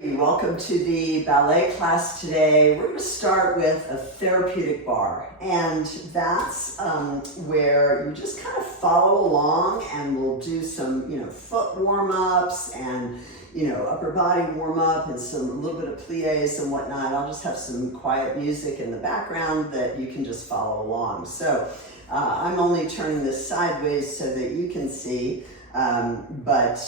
Welcome to the ballet class today. We're going to start with a therapeutic bar, and that's where you just kind of follow along, and we'll do some, foot warm-ups and, upper body warm-up and a little bit of plies and whatnot. I'll just have some quiet music in the background that you can just follow along. So I'm only turning this sideways so that you can see. But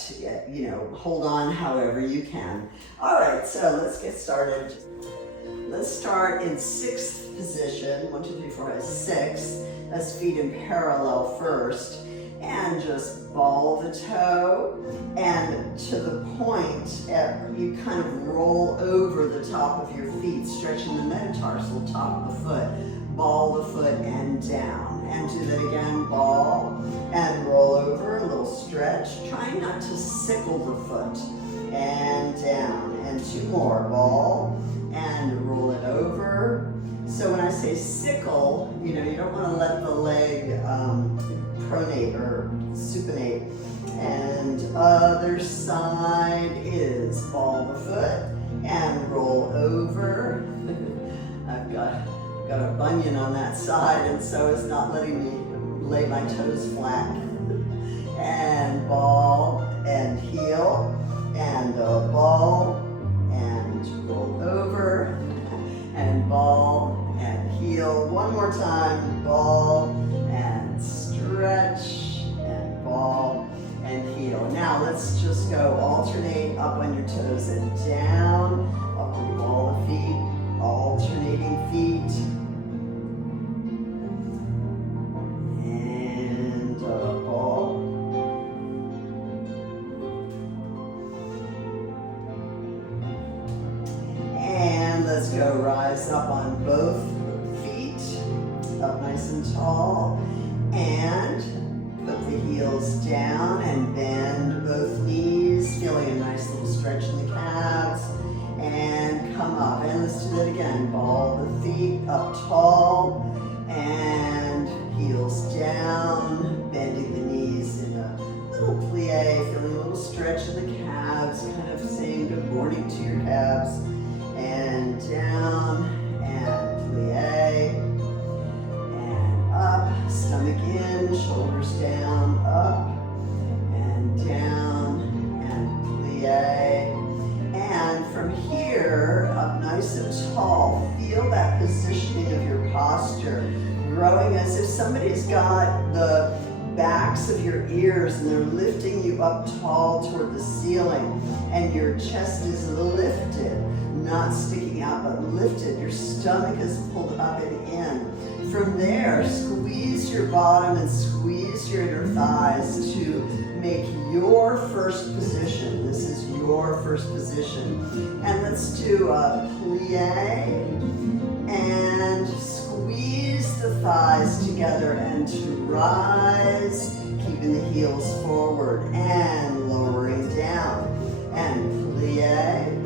hold on however you can. All right, so let's get started. Let's start in sixth position. 1, 2, 3, 4, 5, 6. That's feet in parallel first. And just ball the toe. And to the point, you kind of roll over the top of your feet, stretching the metatarsal top of the foot. Ball the foot and down. And do that again, ball and roll over, a little stretch. Try not to sickle the foot and down. And 2 more, ball and roll it over. So when I say sickle, you don't want to let the leg pronate or supinate. And other side is ball the foot and roll over. I've got a bunion on that side, and so it's not letting me lay my toes flat. And ball and heel, and ball and roll over, and ball and heel. One more time, ball and stretch, and ball and heel. Now let's just go alternate up on your toes and down, up on the ball of feet, alternating feet. Let's go rise up on both feet, up nice and tall, and put the heels down and bend both knees, feeling a nice little stretch in the calves, and come up. And let's do that again. Ball the feet up tall, and heels down, bending the knees in a little plie, feeling a little stretch in the calves, kind of saying good morning to your calves. And down, and plie, and up, stomach in, shoulders down, up, and down, and plie. And from here, up nice and tall, feel that positioning of your posture, growing as if somebody's got the backs of your ears and they're lifting you up tall toward the ceiling, and your chest is lifted. Not sticking out, but lifted. Your stomach is pulled up and in. From there, squeeze your bottom and squeeze your inner thighs to make your first position. This is your first position. And let's do a plie and squeeze the thighs together and to rise, keeping the heels forward and lowering down. And plie.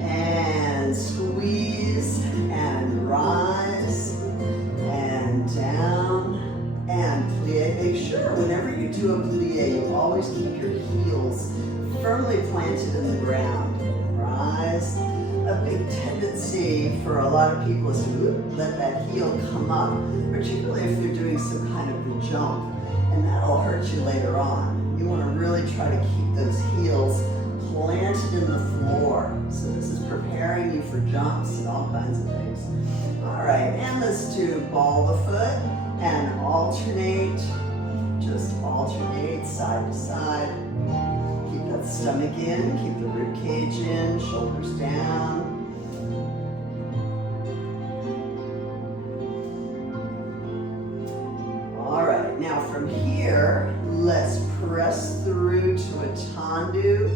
And squeeze and rise and down and plie. Make sure whenever you do a plie, you always keep your heels firmly planted in the ground. Rise. A big tendency for a lot of people is to let that heel come up, particularly if you're doing some kind of a jump, and that'll hurt you later on. You want to really try to keep those heels planted in the floor. So this is preparing you for jumps and all kinds of things. All right, and let's do ball the foot and alternate. Just alternate side to side. Keep that stomach in, keep the rib cage in, shoulders down. All right, now from here, let's press through to a tendu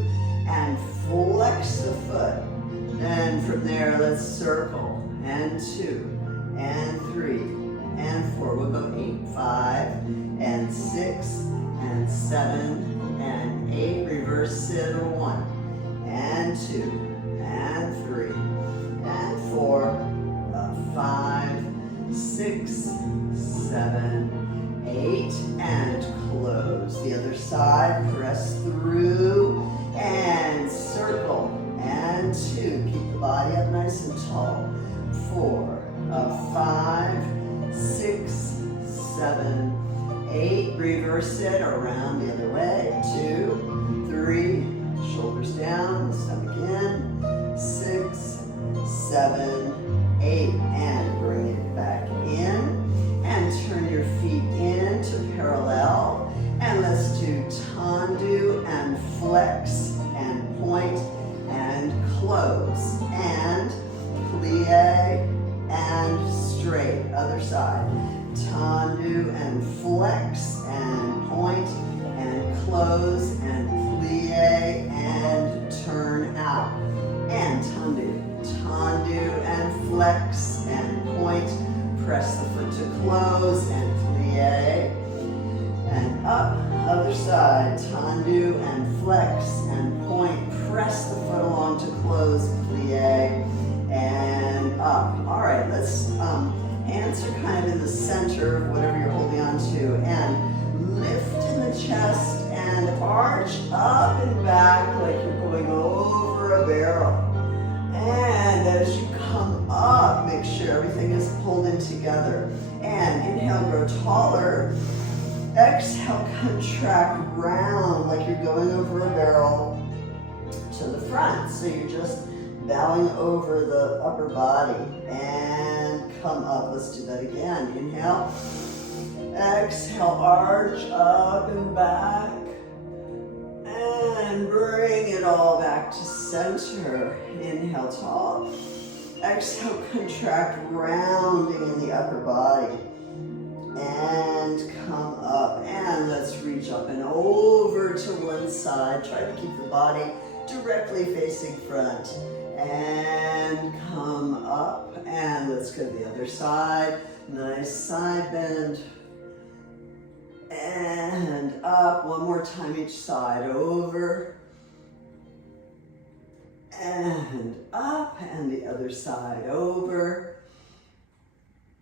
and flex the foot. Then from there, let's circle. And 2, and 3, and 4. We'll go 8, 5, and 6, and 7, and 8. Reverse sit, 1, and 2, and 3, and 4, 5, 6, 7, 8, and close. The other side, press through and circle. circle. And 2. Keep the body up nice and tall. 4, 5, 6, 7, 8. Reverse it around the other way. 2, 3. Shoulders down. Stomach in. 6, 7, 8. And bring it back in. And turn your feet into parallel. And let's do tendu and flex and point and close. And plie and straight. Other side. Tendu and flex and point and close and plie and turn out. And tendu. Tendu and flex and point. Press the foot to close and plie and up. Other side. Tendu and flex and point. Press the foot along to close, plie and up. All right, let's hands are kind of in the center of whatever you're holding on to, and lift in the chest and arch up and back like you're going over a barrel. And as you come up, make sure everything is pulled in together. And inhale, grow taller. Exhale, contract round like you're going over a barrel to the front. So you're just bowing over the upper body. And come up. Let's do that again. Inhale. Exhale, arch up and back. And bring it all back to center. Inhale, tall. Exhale, contract, rounding in the upper body. And come up. And let's reach up and over to one side. Try to keep the body directly facing front. And come up. And let's go to the other side. Nice side bend. And up. One more time each side. Over. And up. And the other side. Over.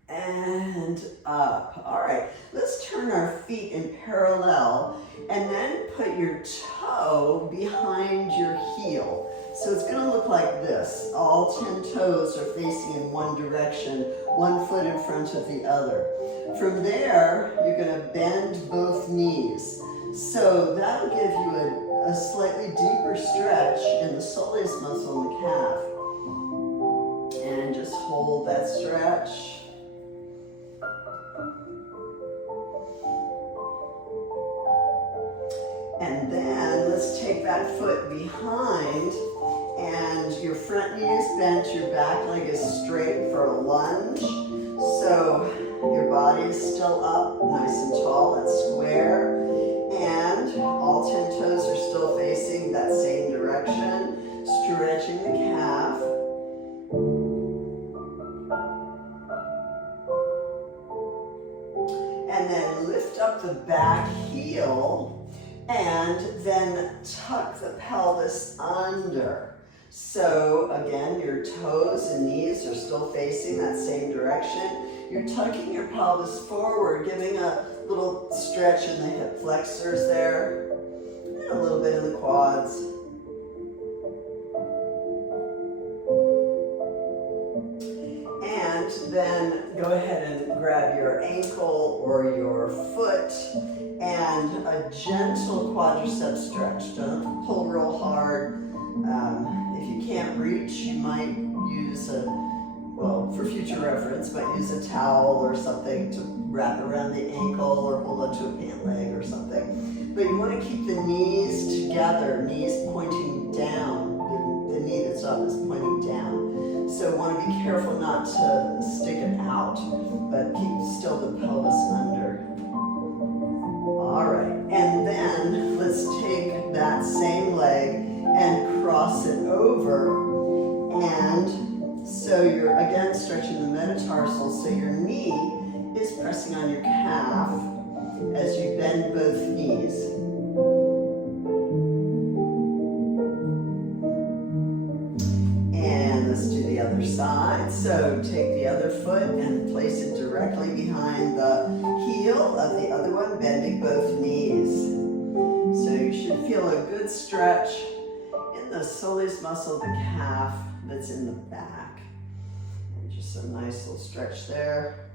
And up. All right, let's turn our feet in parallel and then put your toe behind your heel. So it's going to look like this. All 10 toes are facing in one direction, one foot in front of the other. From there, you're going to bend both knees. So that'll give you a slightly deeper stretch in the soleus muscle in the calf. And just hold that stretch. And then let's take that foot behind and your front knee is bent, your back leg is straight for a lunge. So your body is still up, nice and tall, that's square. And all 10 toes are still facing that same direction, stretching the calf. And then lift up the back heel. And then tuck the pelvis under. So again, your toes and knees are still facing that same direction. You're tucking your pelvis forward, giving a little stretch in the hip flexors there, and a little bit in the quads. And then go ahead and grab your ankle or your foot and a gentle quadricep stretch. Don't pull real hard. If you can't reach, you might use for future reference, might use a towel or something to wrap around the ankle or hold onto a pant leg or something. But you want to keep the knees together, knees pointing down. The knee that's up is pointing down. So want to be careful not to stick it out, but keep still the pelvis under. All right, and then let's take that same leg and cross it over. And so you're again stretching the metatarsals, so your knee is pressing on your calf as you bend both knees. And let's do the other side. So take the other foot and place it directly behind the heel of the other one, bending both knees. So you should feel a good stretch in hitting the soleus muscle of the calf that's in the back. And just a nice little stretch there.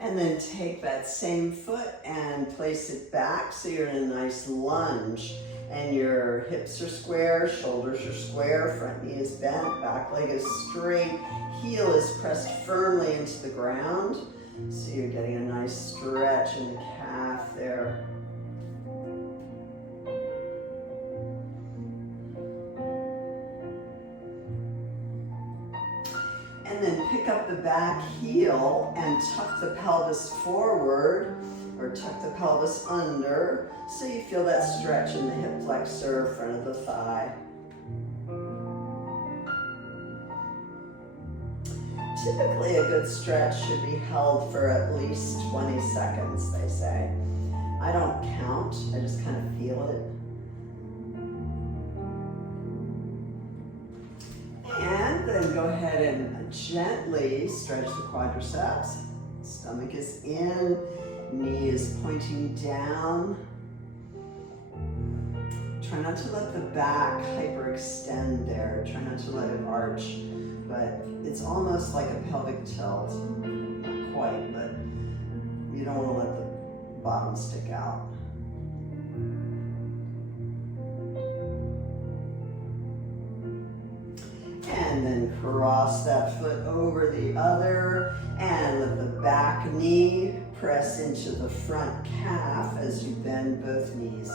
And then take that same foot and place it back so you're in a nice lunge. And your hips are square, shoulders are square, front knee is bent, back leg is straight, heel is pressed firmly into the ground. So you're getting a nice stretch in the calf there. And then pick up the back heel and tuck the pelvis forward, or tuck the pelvis under, so you feel that stretch in the hip flexor, front of the thigh. Typically a good stretch should be held for at least 20 seconds, they say. I don't count, I just kind of feel it. And then go ahead and gently stretch the quadriceps. Stomach is in, knee is pointing down. Try not to let the back hyperextend there. Try not to let it arch, but it's almost like a pelvic tilt. Not quite, but you don't want to let the bottom stick out. And then cross that foot over the other and let the back knee press into the front calf as you bend both knees.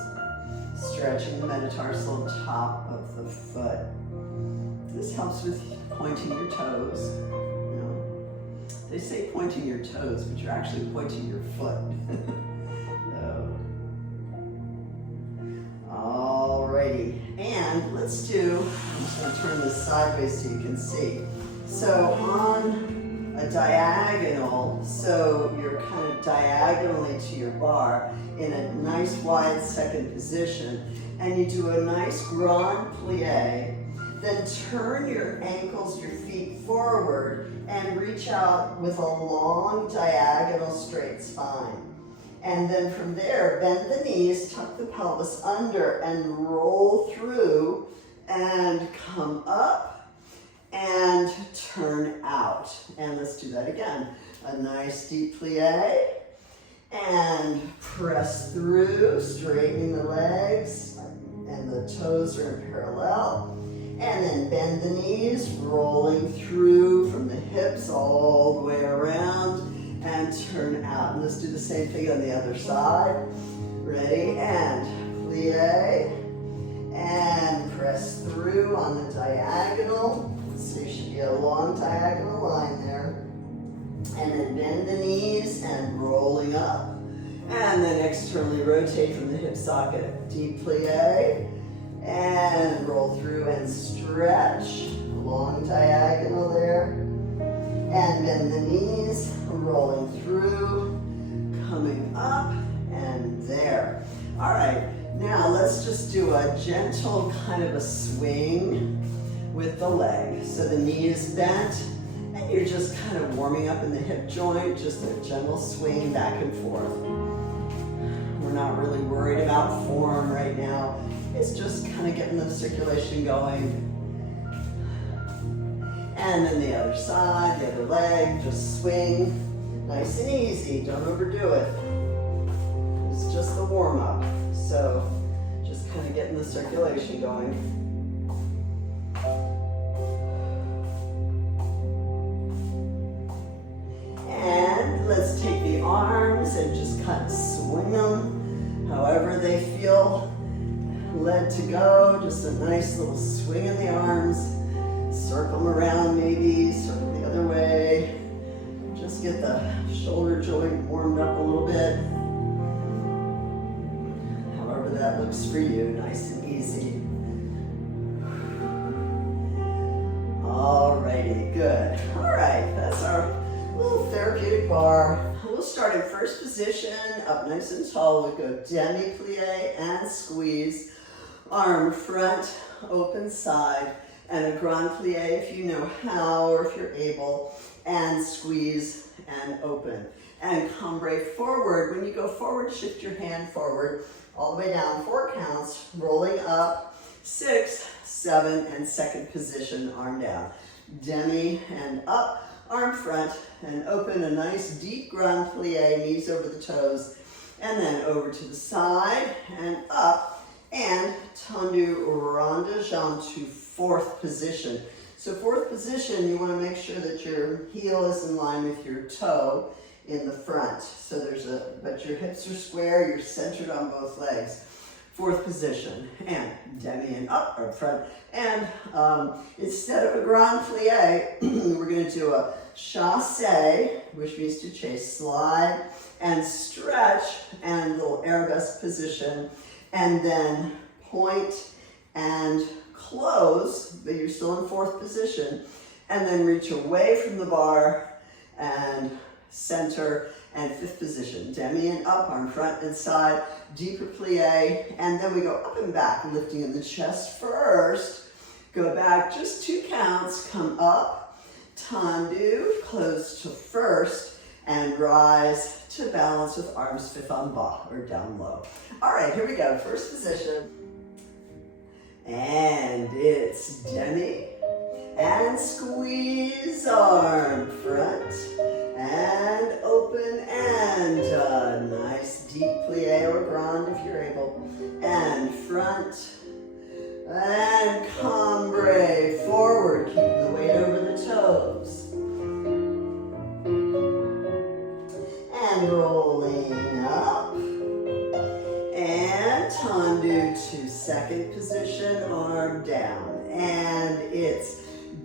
Stretching the metatarsal top of the foot. This helps with pointing your toes. You know, they say pointing your toes, but you're actually pointing your foot. Alrighty, and let's do, I'm just going to turn this sideways so you can see. So on a diagonal, so you're kind of diagonally to your bar in a nice wide second position, and you do a nice grand plie, then turn your ankles, your feet forward, and reach out with a long diagonal straight spine. And then from there, bend the knees, tuck the pelvis under, and roll through, and come up, and turn out. And let's do that again. A nice deep plie, and press through, straightening the legs, and the toes are in parallel. And then bend the knees, rolling through from the hips all the way around, and turn out. And let's do the same thing on the other side. Ready? And plie, and press through on the diagonal. So you should be a long diagonal line there. And then bend the knees and rolling up. And then externally rotate from the hip socket. Deep plie, and roll through and stretch. Long diagonal there. And bend the knees, rolling through, coming up, and there. All right, now let's just do a gentle kind of a swing with the leg. So the knee is bent, and you're just kind of warming up in the hip joint, just a gentle swing back and forth. We're not really worried about form right now. It's just kind of getting the circulation going. And then the other side, the other leg, just swing. Nice and easy, don't overdo it. It's just the warm up. So just kind of getting the circulation going. And let's take the arms and just kind of swing them however they feel led to go. Just a nice little swing in the arms. Circle them around maybe, circle the other way. Just get the shoulder joint warmed up a little bit. However that looks for you, nice and easy. Alrighty, good. Alright, that's our little therapeutic bar. We'll start in first position, up nice and tall. We'll go demi-plie and squeeze. Arm front, open side. And a grand plie if you know how or if you're able. and squeeze and open. And cambre forward. When you go forward, shift your hand forward all the way down, 4 counts, rolling up, 6, 7, and second position, arm down. Demi and up, arm front, and open, a nice deep grand plie, knees over the toes, and then over to the side and up, and tendu rond de jambe to 4th position. So 4th position, you want to make sure that your heel is in line with your toe in the front. So but your hips are square, you're centered on both legs. 4th position, and demi and up, or front. And instead of a grand plie, we're going to do a chassé, which means to chase, slide, and stretch, and little arabesque position, and then point and close, but you're still in 4th position, and then reach away from the bar, and center, and 5th position, demi and up, arm front and side, deeper plie, and then we go up and back, lifting in the chest first, go back just 2 counts, come up, tendu, close to first, and rise to balance with arms fifth en bas, or down low. All right, here we go, 1st position, and it's demi, and squeeze, arm front, and open, and nice deep plie or grand if you're able, and front, and cambre forward, keeping the weight over the toes, and rolling up, and tendu to 2nd position, arm down, and it's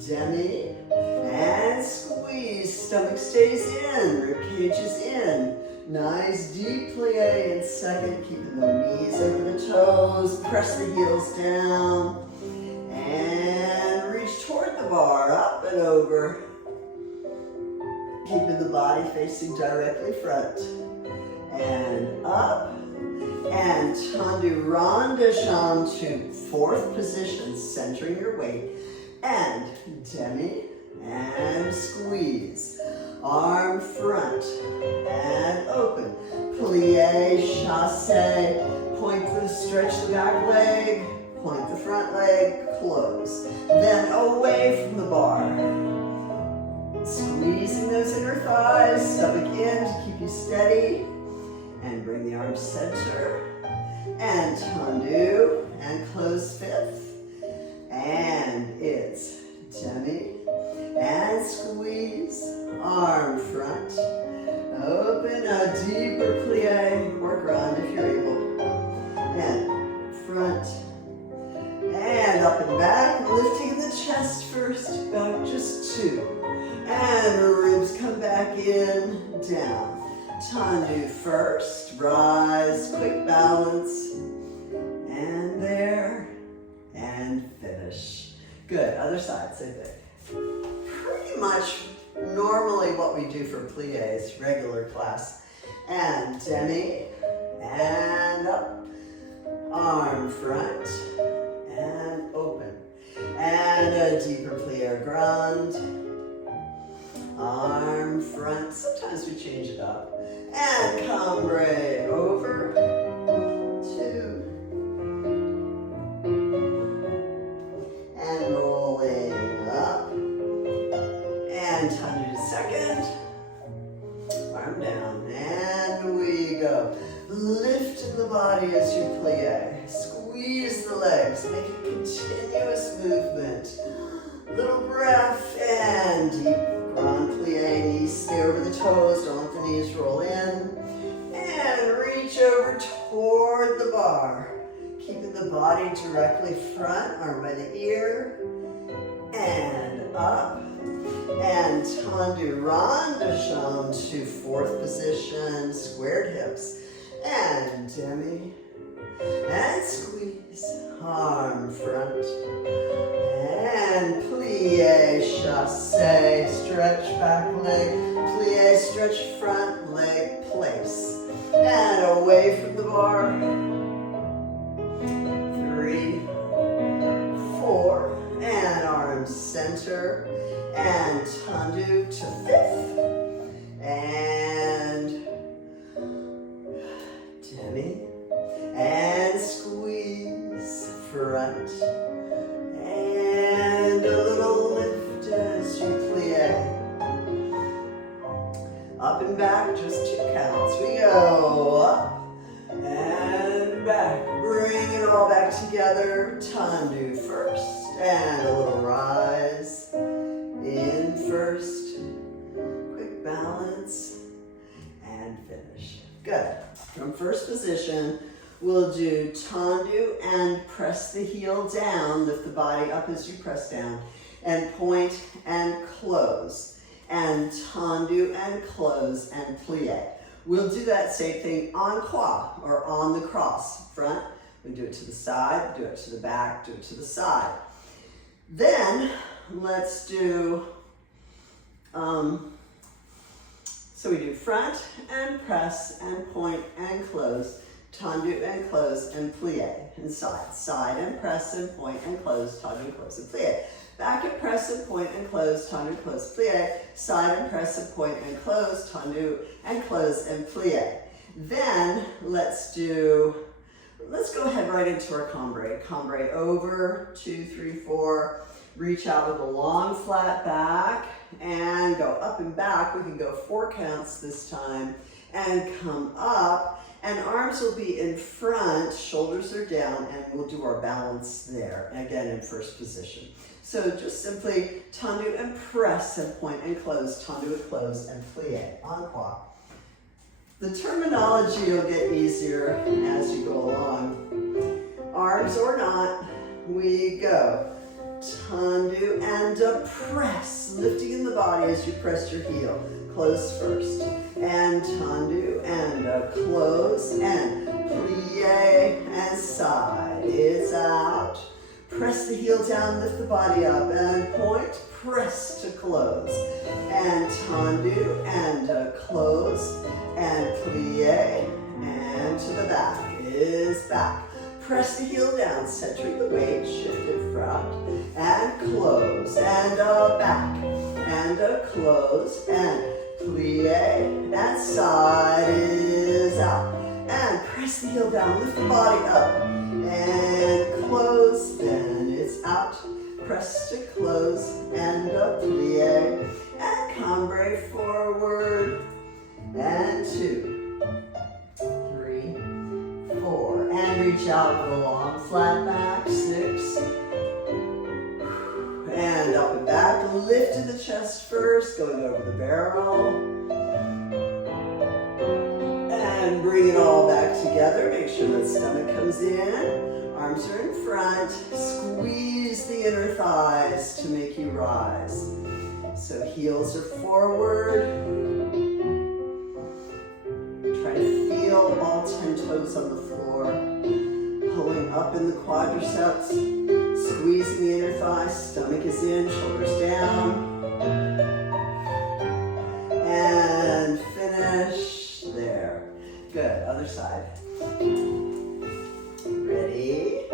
demi, and squeeze, stomach stays in, ribcage is in, nice deep plie in 2nd, keeping the knees over the toes, press the heels down, and reach toward the bar, up and over, keeping the body facing directly front, and up, and tendu rond de jambe to 4th position, centering your weight, and demi, and squeeze, arm front, and open, plie, chassé, point the stretch the back leg, point the front leg, close, then away from the bar, squeezing those inner thighs, stomach in to keep you steady, and bring the arms center, and tendu, and close 5th, and it's demi, and squeeze, arm front, open, a deeper plie, or grand if you're able, and front, and up and back, lifting the chest first, back just 2, and the ribs come back in, down, tendu first, rise, quick balance, and there, and finish. Good, other side, same thing. Pretty much normally what we do for plies, regular class. And demi, and up, arm front, and open. And a deeper plie or grand, arm front, sometimes we change it up. And cambre over, 2, and rolling up, and tendu to 2nd, arm down, and we go. Lifting the body as you plie, squeeze the legs, make a continuous movement. Little breath, and deep grand plie, knees stay over the toes, don't let the knees roll in, and reach over toward the bar. Keeping the body directly front, arm by the ear, and up, and tendu rond de jambe to 4th position, squared hips, and demi, and squeeze, arm front, and plie, chassé, stretch back leg, plie, stretch front leg, place, and away from the bar, 3, 4, and arms center, and tendu to Up and back, just 2 counts. We go up and back. Bring it all back together. Tandu first. And a little rise. In first. Quick balance. And finish. Good. From first position, we'll do Tandu and press the heel down. Lift the body up as you press down. And point and close. And Tandu and close and plie. We'll do that same thing en croix, or on the cross. Front, we do it to the side, do it to the back, do it to the side. Then, let's do, so we do front and press and point and close, Tandu and close and plie, and side. Side and press and point and close, Tandu and close and plie. Back and press and point and close, Tandu, close, plie. Side and press and point and close, Tandu, and close and plie. Then let's go ahead right into our cambrai. Cambrai over, 2, 3, 4. Reach out with a long flat back and go up and back. We can go 4 counts this time and come up. And arms will be in front, shoulders are down, and we'll do our balance there, again in first position. So just simply Tandu and press and point and close, Tandu and close and plie, en croix. The terminology will get easier as you go along. Arms or not, we go. Tandu and a press, lifting in the body as you press your heel. Close first. And Tandu and a close and plie and side. It's out. Press the heel down, lift the body up and point, press to close. And Tandu and a close and plie and to the back is back. Press the heel down, centering the weight, shift in front and close and a back and a close and plie and side is out. And press the heel down, lift the body up and close, then it's out. Press to close and a plie and cambrai forward and 2, 3, 4 and reach out with a long flat back, 6 and up and back. Lift to the chest first, going over the barrel and bring it all back together. Make sure that stomach comes in, arms are in front. Squeeze the inner thighs to make you rise. So heels are forward. Try to feel all 10 toes on the floor. Pulling up in the quadriceps. Squeezing the inner thighs. Stomach is in, shoulders down. And finish there. Good, other side. Ready?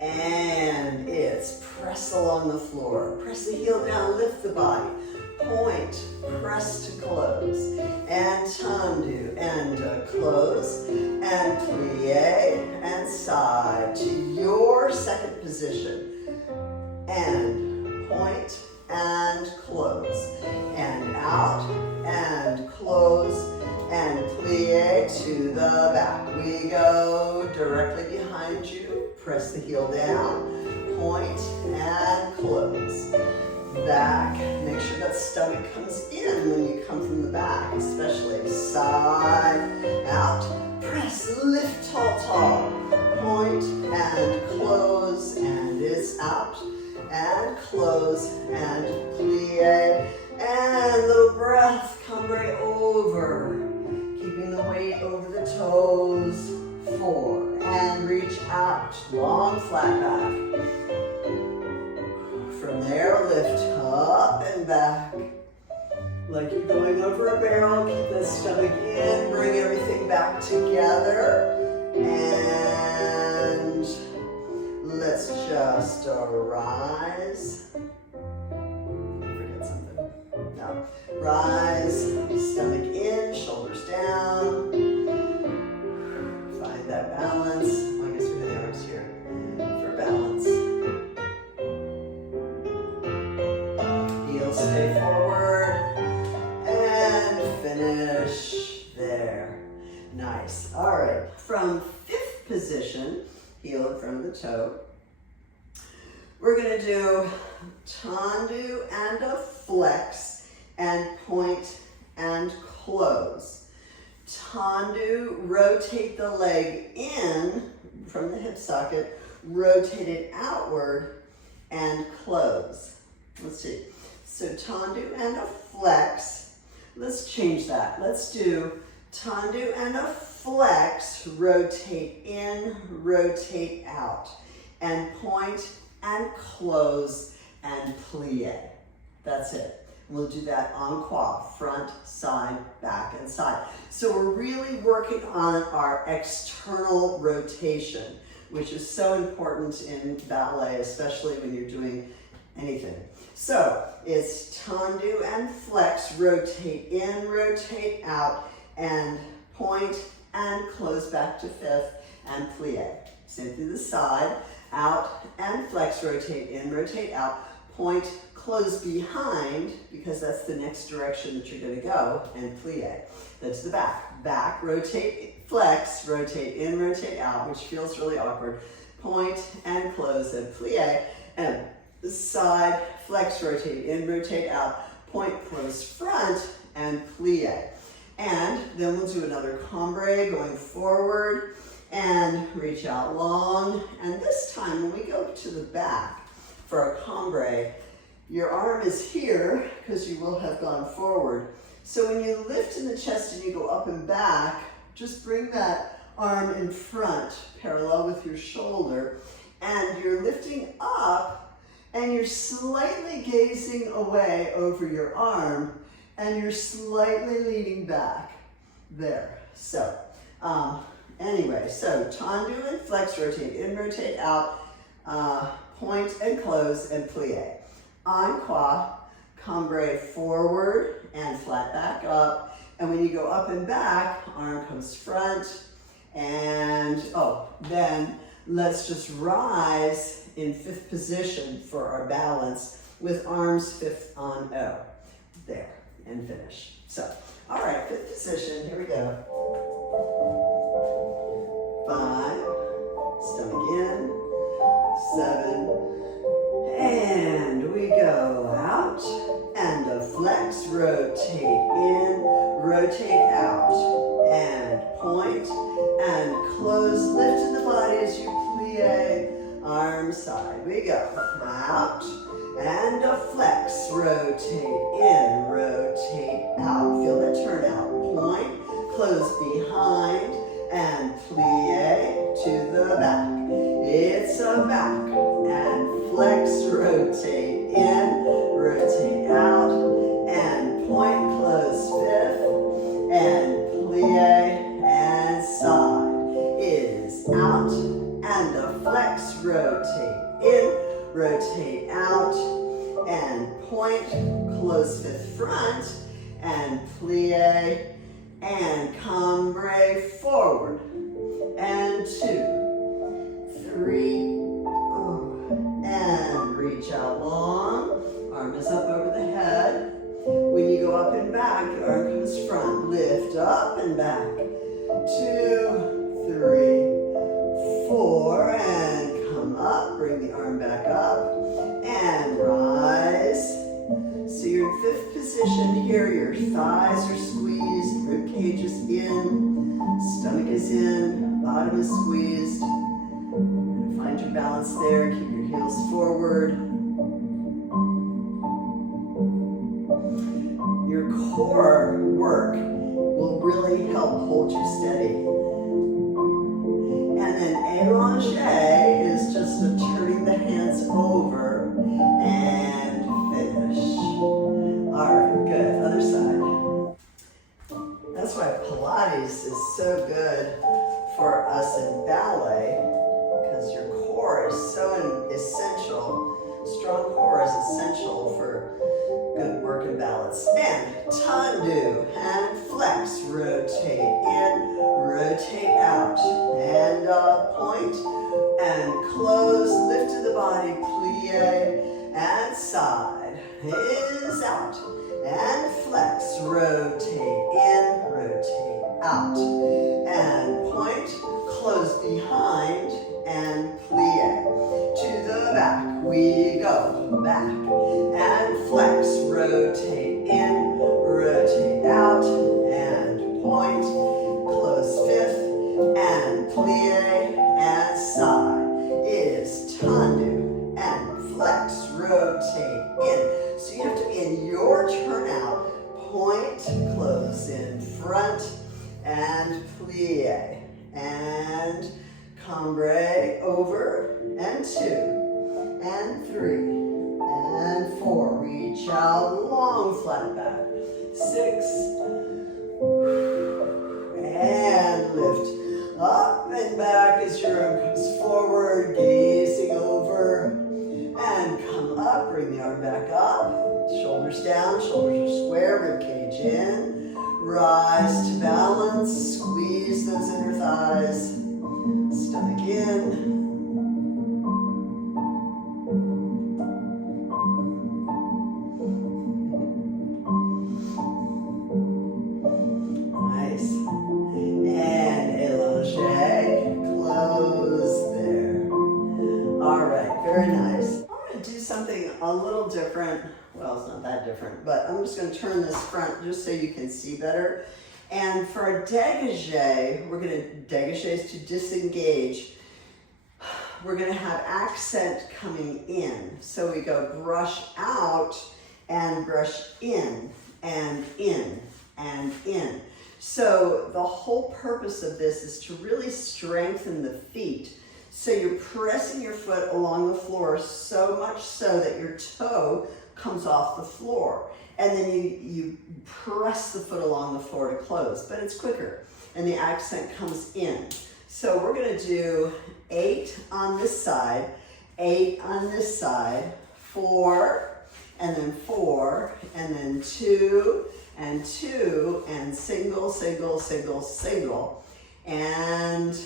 And it's press along the floor. Press the heel down, lift the body. Point, press to close. And Tandu, and close. And plie, and side to your second position. And point, and close. And out, and close. And plie to the back. We go directly behind you. Press the heel down, point and close. Back, make sure that stomach comes in when you come from the back, especially side, out. Press, lift tall, tall. Point and close, and it's out. And close, and plie. And little breath, cambrai over. Keeping the weight over the toes. 4, and reach out, long flat back. From there, lift up and back. Like you're going over a barrel, keep the stomach in, bring everything back together. And let's just rise. Forget something. No. Rise, stomach in, shoulders down. Find that balance. I guess we have the arms here for balance. Heels stay forward and finish. toe. We're going to do tendu and a flex and point and close. Tendu, rotate the leg in from the hip socket, rotate it outward, and close. Let's see. So tendu and a flex. Let's change that. Let's do tendu and a flex, rotate in, rotate out, and point and close and plie. That's it. We'll do that en croix, front, side, back, and side. So we're really working on our external rotation, which is so important in ballet, especially when you're doing anything. So it's tendu and flex, rotate in, rotate out, and point and close back to fifth and plie. Same through the side, out and flex, rotate in, rotate out, point, close behind, because that's the next direction that you're going to go, and plie. That's the back. Back, rotate, flex, rotate in, rotate out, which feels really awkward. Point and close and plie. And the side, flex, rotate in, rotate out, point, close, front, and plie. And then we'll do another cambray going forward and reach out long. And this time when we go to the back for a cambray, your arm is here because you will have gone forward. So when you lift in the chest and you go up and back, just bring that arm in front, parallel with your shoulder, and you're lifting up and you're slightly gazing away over your arm and you're slightly leaning back there. So anyway, so tendu and flex, rotate in, rotate out, point and close and plie. En croix, cambray forward and flat back up. And when you go up and back, arm comes front. And then let's just rise in fifth position for our balance with arms fifth on O. There, and finish. So, all right, fifth position, here we go. 5, stomach in, 7, and we go out, and a flex, rotate in, rotate out, and point, and close, lift in the body as you plie, arm side, we go, out, and a flex, rotate in, rotate out, feel that turn out, point, close behind, and plie to the back, it's a back, and flex, rotate in, rotate out, and point, close fifth, and plie, and side, is out, and a flex, rotate in, rotate out, and point, close fifth front, and plie, and cambray forward, and 2, 3, and reach out long, arm is up over the head. When you go up and back, your arm comes front, lift up and back, 2, 3, 4, and come up, bring the arm back up, and rise. So you're in fifth position here, your thighs are squeezed, rib cage is in, stomach is in, bottom is squeezed. Find your balance there, keep your heels forward. Your core work will really help hold you steady. And then allongé is just a turning the hands over and finish. All right, good, other side. That's why Pilates is so good for us in ballet, because your core is so essential. Strong core is essential for good work and balance. And tendu and flex, rotate in, rotate out, and point, and close, lift to the body, plie, and side, is out, and flex, rotate in, rotate out, and point, close behind, and plie. close in front, and plie, and cambre over, and 2, and 3, and 4. Reach out, long flat back. 6, and lift. Up and back as your arm comes forward, gazing over, and come up, bring the arm back up. Shoulders down, shoulders are square, ribcage in. Rise to balance, squeeze those inner thighs. Stomach in. Nice. And allongé, close there. All right, very nice. I'm going to do something a little different. Well, it's not that different, but I'm just going to turn this front just so you can see better. And for our dégagé, we're going to, dégagé is to disengage. We're going to have accent coming in. So we go brush out and brush in and in and in. So the whole purpose of this is to really strengthen the feet. So you're pressing your foot along the floor so much so that your toe comes off the floor. And then you press the foot along the floor to close, but it's quicker. And the accent comes in. So we're gonna do 8 on this side, 8 on this side, 4, and then 4, and then 2, and 2, and single, single, single, single. And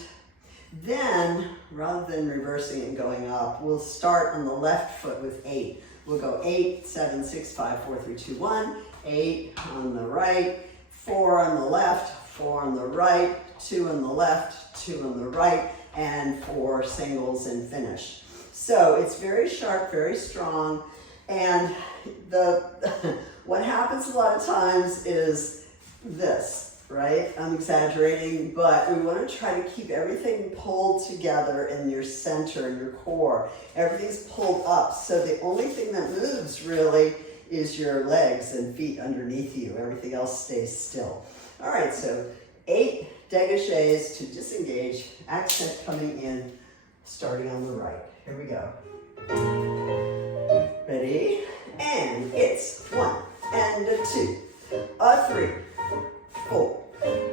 then, rather than reversing and going up, we'll start on the left foot with 8. We'll go 8, 7, 6, 5, 4, 3, 2, 1. 8 on the right, 4 on the left, 4 on the right, 2 on the left, 2 on the right, and 4 singles and finish. So it's very sharp, very strong. And what happens a lot of times is this, right? I'm exaggerating, but we want to try to keep everything pulled together in your center, in your core. Everything's pulled up, so the only thing that moves really is your legs and feet underneath you. Everything else stays still. All right, so 8 dégagés to disengage, accent coming in, starting on the right. Here we go. Ready? And it's 1, and a 2, a 3, 4,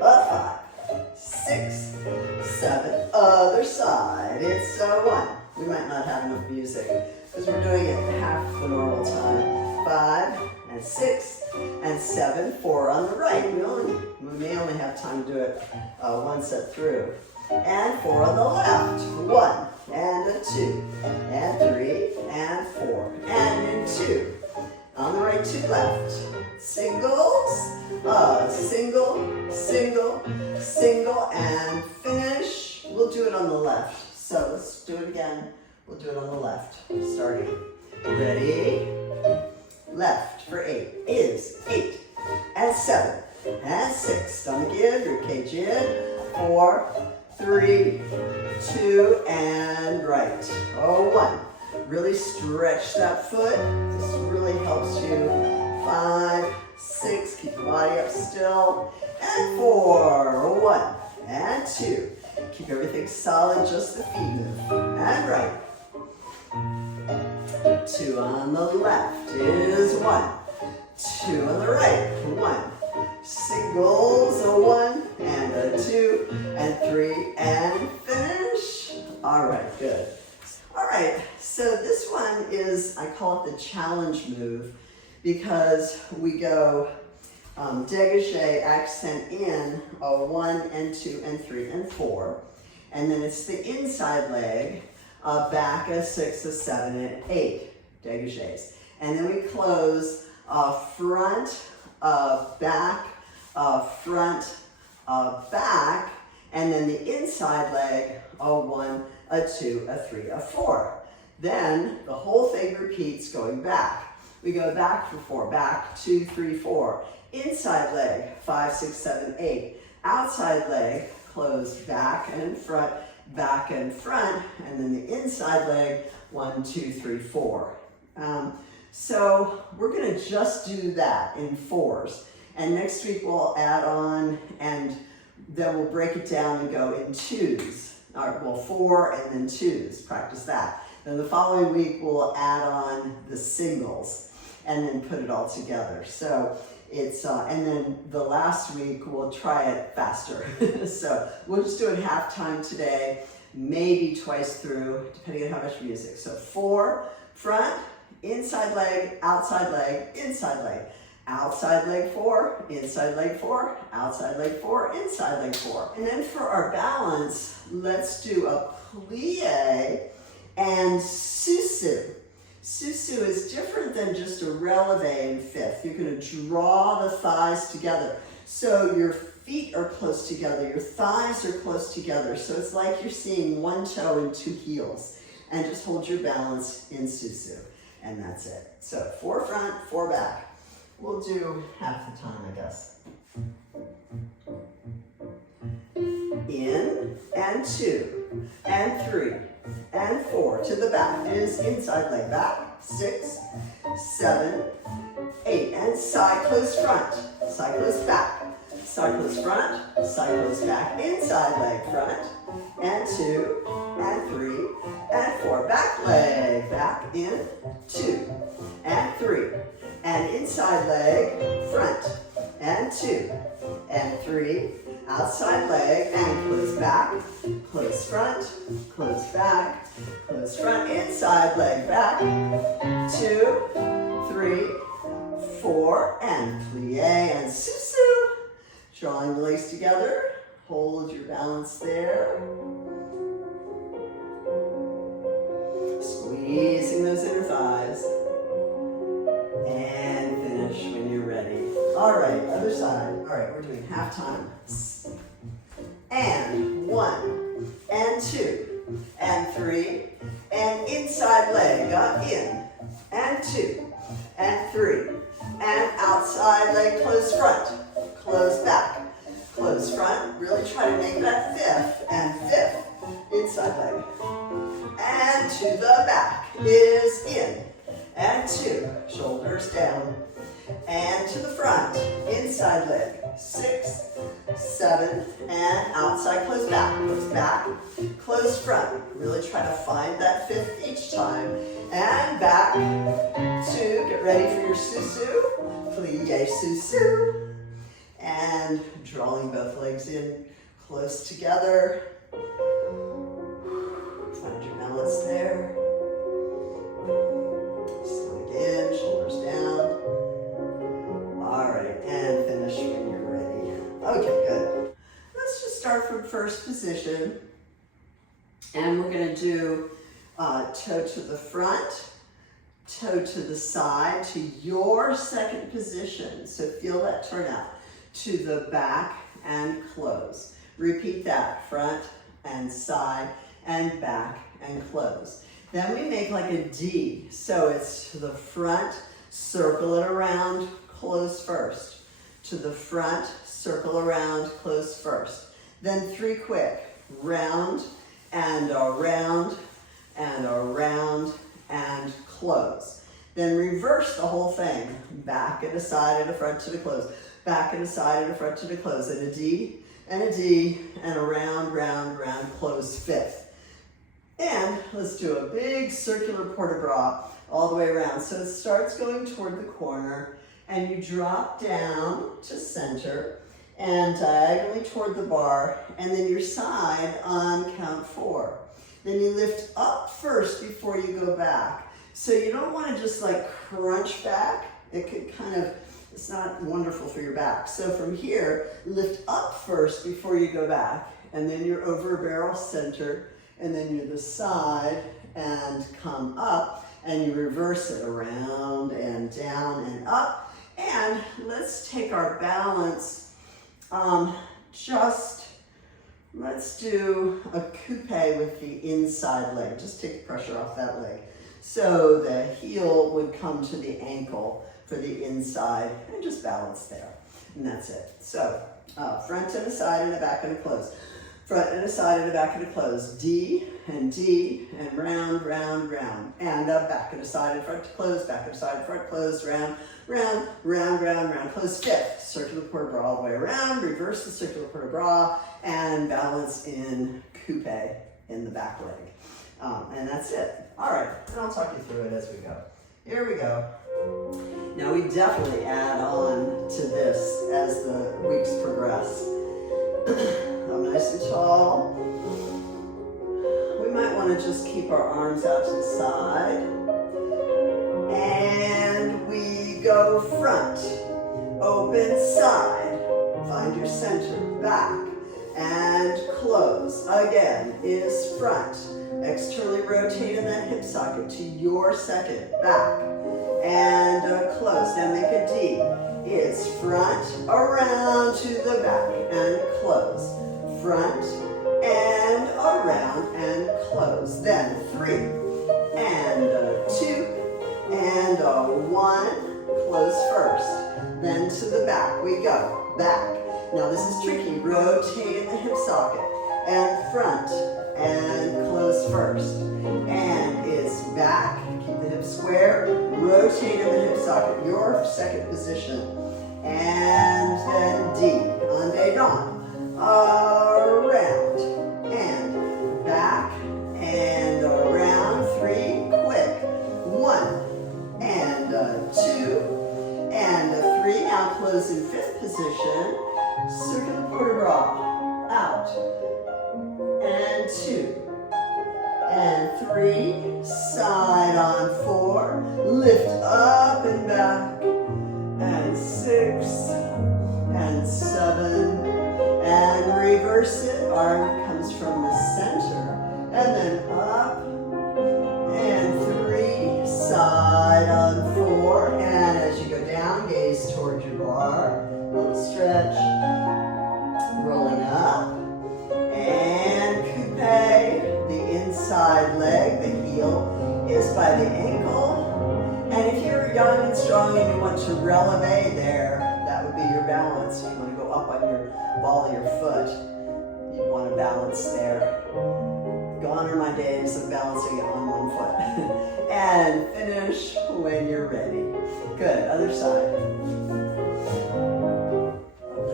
a 5, 6, 7, other side. It's a 1. We might not have enough music because we're doing it half the normal time. 5, and 6, and 7, 4 on the right. We may only have time to do it one set through. And 4 on the left. 1, and a 2, and 3, and 4, and in 2. On the right, 2 left. Singles, single, single, single, and finish. We'll do it on the left. So let's do it again. We'll do it on the left, starting. Ready? Left for 8 is 8, and 7, and 6. Stomach in, ribcage in. 4, 3, 2, and right. 1. Really stretch that foot. This really helps you. 5, 6, keep the body up still. And 4, 1, and 2. Keep everything solid, just the feet move. And right. 2 on the left is 1. 2 on the right, 1. Singles, a 1, and a 2, and 3, and finish. All right, good. All right, so this one is, I call it the challenge move because we go dégagé, accent in, a 1, and 2, and 3, and 4. And then it's the inside leg, back, a 6, a 7, and 8 dégagés. And then we close front, back, front, back, and then the inside leg, a 1, a 2, a 3, a 4. Then the whole thing repeats going back. We go back for 4, back, 2, 3, 4. Inside leg, 5, 6, 7, 8. Outside leg, close back and front, and then the inside leg, 1, 2, 3, 4. So we're going to just do that in 4s. And next week we'll add on, and then we'll break it down and go in twos. Well, 4 and then twos, practice that. Then the following week we'll add on the singles and then put it all together. So it's, and then the last week we'll try it faster. So we'll just do it half time today, maybe twice through, depending on how much music. So 4, front, inside leg, outside leg, inside leg. Outside leg 4, inside leg 4, outside leg 4, inside leg 4. And then for our balance, let's do a plie and susu. Susu is different than just a releve in fifth. You're going to draw the thighs together. So your feet are close together, your thighs are close together. So it's like you're seeing one toe and 2 heels. And just hold your balance in susu. And that's it. So 4 front, 4 back. We'll do half the time, I guess. In and 2 and 3 and 4 to the back is inside leg back. 6, 7, 8 and side close front, side close back, side close front, side close back, inside leg front, and 2 and 3 and 4 back leg back in 2 and 3. And inside leg, front, and 2, and 3, outside leg, and close back, close front, close back, close front, inside leg back, 2, 3, 4, and plie and susu. Drawing the legs together, hold your balance there. Squeezing those inner thighs. And finish when you're ready. All right, other side. All right, we're doing half time. And 1, and 2, and 3, and inside leg, in, and 2, and 3, and outside leg, close front, close back, close front. Really try to make that 5th, and 5th, inside leg. And to the back is in. And 2, shoulders down, and to the front, inside leg, 6, 7, and outside, close back, close front. Really try to find that 5th each time, and back, 2, get ready for your susu, plie susu, and drawing both legs in, close together, find your balance there. In, shoulders down. All right, and finish when you're ready. Okay, good. Let's just start from first position. And we're going to do toe to the front, toe to the side, to your second position. So feel that turn out. To the back and close. Repeat that, front and side and back and close. Then we make like a D. So it's to the front, circle it around, close first. To the front, circle around, close first. Then 3 quick, round and around and around and close. Then reverse the whole thing. Back and a side and a front to the close. Back and a side and a front to the close. And a D and a D and a round, round, round, close 5th. And let's do a big circular port de bras all the way around. So it starts going toward the corner, and you drop down to center and diagonally toward the bar, and then your side on count 4. Then you lift up first before you go back. So you don't want to just like crunch back. It could kind of, it's not wonderful for your back. So from here, lift up first before you go back, and then you're over barrel center. And then you're the side and come up, and you reverse it around and down and up. And let's take our balance, let's do a coupe with the inside leg. Just take the pressure off that leg. So the heel would come to the ankle for the inside, and just balance there. And that's it. So front and a side and a back and a close. Front and a side and a back and a close. D, and round, round, round. And a back and a side and front to close, back and a side and front, close, round, round, round, round, round. Close fifth. Circular port de bras all the way around. Reverse the circular port de bras and balance in coupe in the back leg. And that's it. All right, and I'll talk you through it as we go. Here we go. Now we definitely add on to this as the weeks progress. I'm nice and tall. We might want to just keep our arms out to the side. And we go front, open side, find your center, back, and close. Again is front. Externally rotate in that hip socket to your second, back, and close. Now make a D. It's front, around to the back, and close. Front, and around, and close. Then 3, and 2, and 1. Close first. Then to the back we go. Back. Now this is tricky. Rotate in the hip socket, and front, and close first. And it's back. Keep the hips square. Rotate in the hip socket, your second position. And then D. En dedans. Around. And back. And around. 3. Quick. 1. And 2. And 3. Now close in fifth position. Circular port de bras. Out. And 2. And 3, side on 4, lift up and back, and 6, and 7, and reverse it, arm comes from the center, and then up, and 3, side on 4, and as you go down, gaze towards your bar, little stretch, rolling up, and coupe. Inside leg, the heel is by the ankle. And if you're young and strong and you want to releve there, that would be your balance. If you want to go up on your ball of your foot, you'd want to balance there. Gone are my days of balancing it on one foot. And finish when you're ready. Good, other side.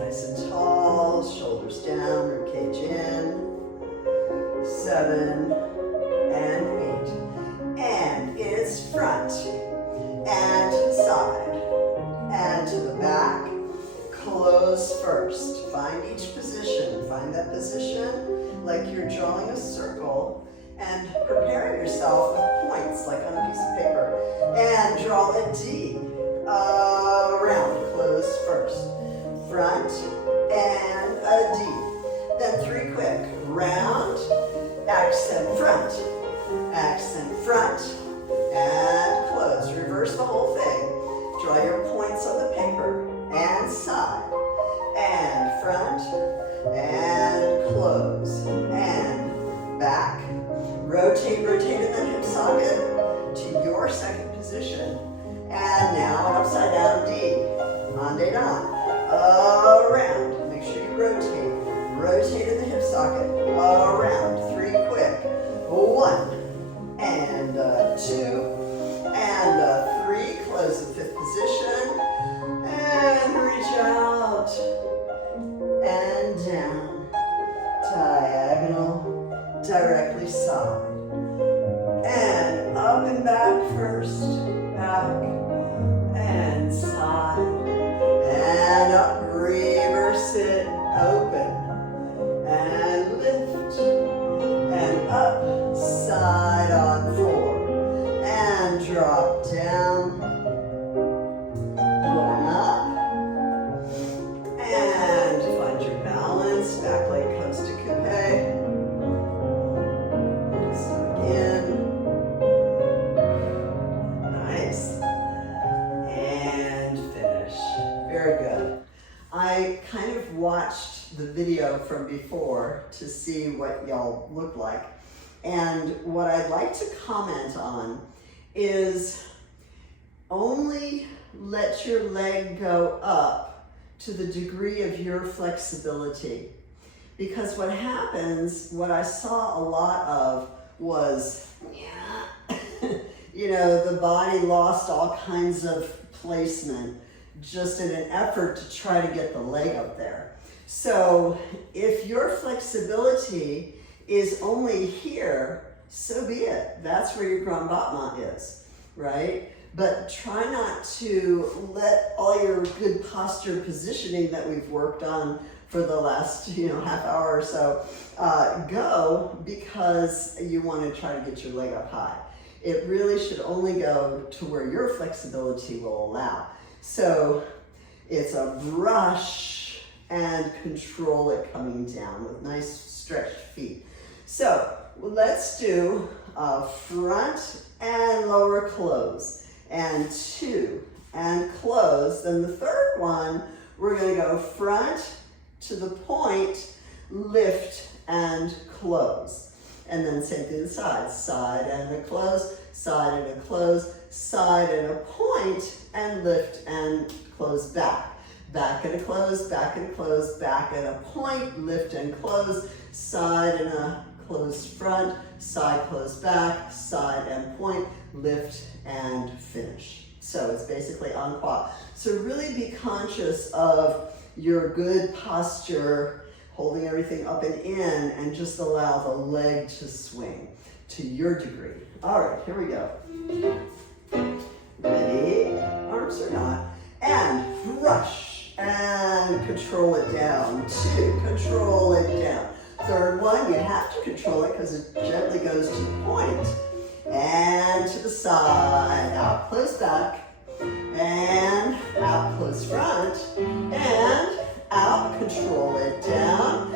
Nice and tall, shoulders down, ribcage in. 7 and 8. And it's front and to the side and to the back. Close first. Find each position. Find that position like you're drawing a circle and preparing yourself with points like on a piece of paper. And draw a D. Around. Close first. Front and a D. Then 3 quick. Round. Accent front, and close. Reverse the whole thing. Draw your points on the paper, and side, and front, and close, and back. Rotate in the hip socket to your second position. And now an upside down D. En dedans. Around. Make sure you rotate. Rotate in the hip socket. Around. 3 quick. 1 and 2 and 3. Close the fifth position. And reach out and down. Diagonal. Directly side. And up and back first. Back and side. And up. Reverse it. Open. And lift, and up, side on 4, and drop down, going up, and find your balance, back leg comes to coupe, so again, nice, and finish, very good. I kind of watched the video from before to see what y'all look like. And what I'd like to comment on is only let your leg go up to the degree of your flexibility. Because what happens, what I saw a lot of was, you know, the body lost all kinds of placement just in an effort to try to get the leg up there. So if your flexibility is only here, so be it. That's where your Grand Battement is, right? But try not to let all your good posture positioning that we've worked on for the last, half hour or so go, because you want to try to get your leg up high. It really should only go to where your flexibility will allow. So it's a brush and control it coming down with nice stretched feet. So let's do a front and lower close, and 2 and close. Then the third one, we're going to go front to the point, lift and close. And then same thing to the side, side and a close, side and a close, side and a point, and lift and close back. Back and a close, back and a close, back and a point, lift and close, side and a close front, side close back, side and point, lift and finish. So it's basically en croix. So really be conscious of your good posture, holding everything up and in, and just allow the leg to swing to your degree. All right, here we go. Ready? Arms or not. And brush and control it down. 2, control it down. Third one, you have to control it because it gently goes to the point. And to the side, out, close back. And out, close front, and out, control it down,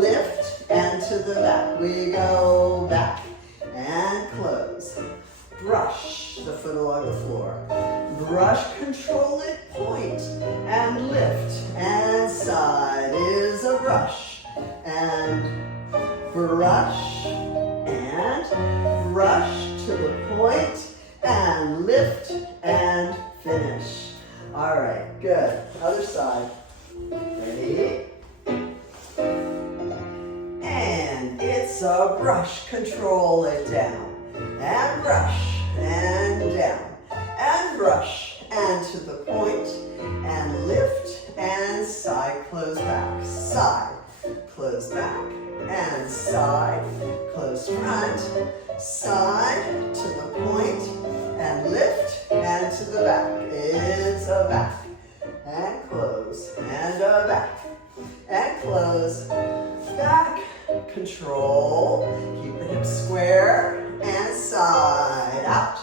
lift, and to the back. We go back, and close. Brush the foot along the floor. Brush, control it, point, and lift, and side is a brush, and brush, and brush to the point, and lift, and finish. All right, good. Other side. Ready? And it's a brush. Control it down. And brush. And down. And brush. And to the point. And lift. And side. Close back. Side. Close back. And side. Close front. Side. To the point. And lift. And to the back. It's a back. And close. And a back. And close. Back. Control. Keep the hips square. And side. Out.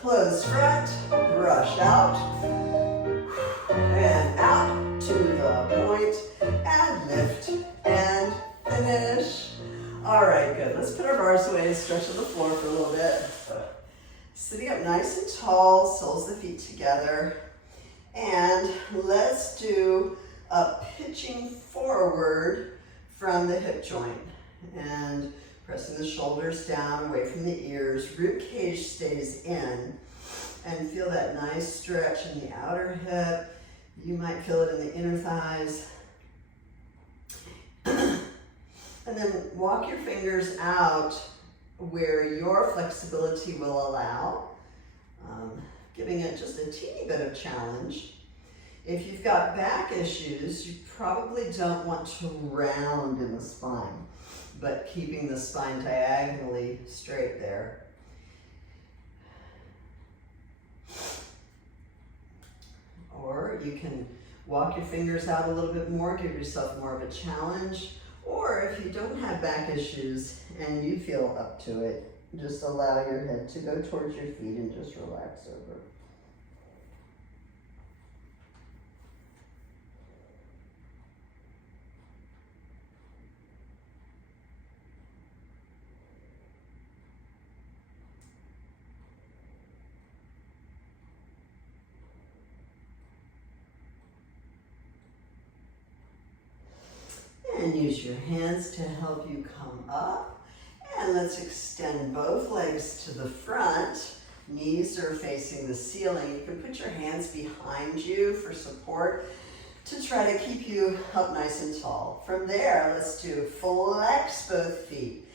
Close front. Brush out. And out to the point. And lift. And finish. All right, good. Let's put our bars away and stretch on the floor for a little bit. Sitting up nice and tall, soles of the feet together. And let's do a pitching forward from the hip joint. And pressing the shoulders down, away from the ears. Rib cage stays in. And feel that nice stretch in the outer hip. You might feel it in the inner thighs. And then walk your fingers out where your flexibility will allow, giving it just a teeny bit of challenge. If you've got back issues, you probably don't want to round in the spine, but keeping the spine diagonally straight there. Or you can walk your fingers out a little bit more, give yourself more of a challenge. Or if you don't have back issues and you feel up to it, just allow your head to go towards your feet and just relax over. And use your hands to help you come up. And let's extend both legs to the front. Knees are facing the ceiling. You can put your hands behind you for support. to try to keep you up nice and tall. From there, let's do flex both feet.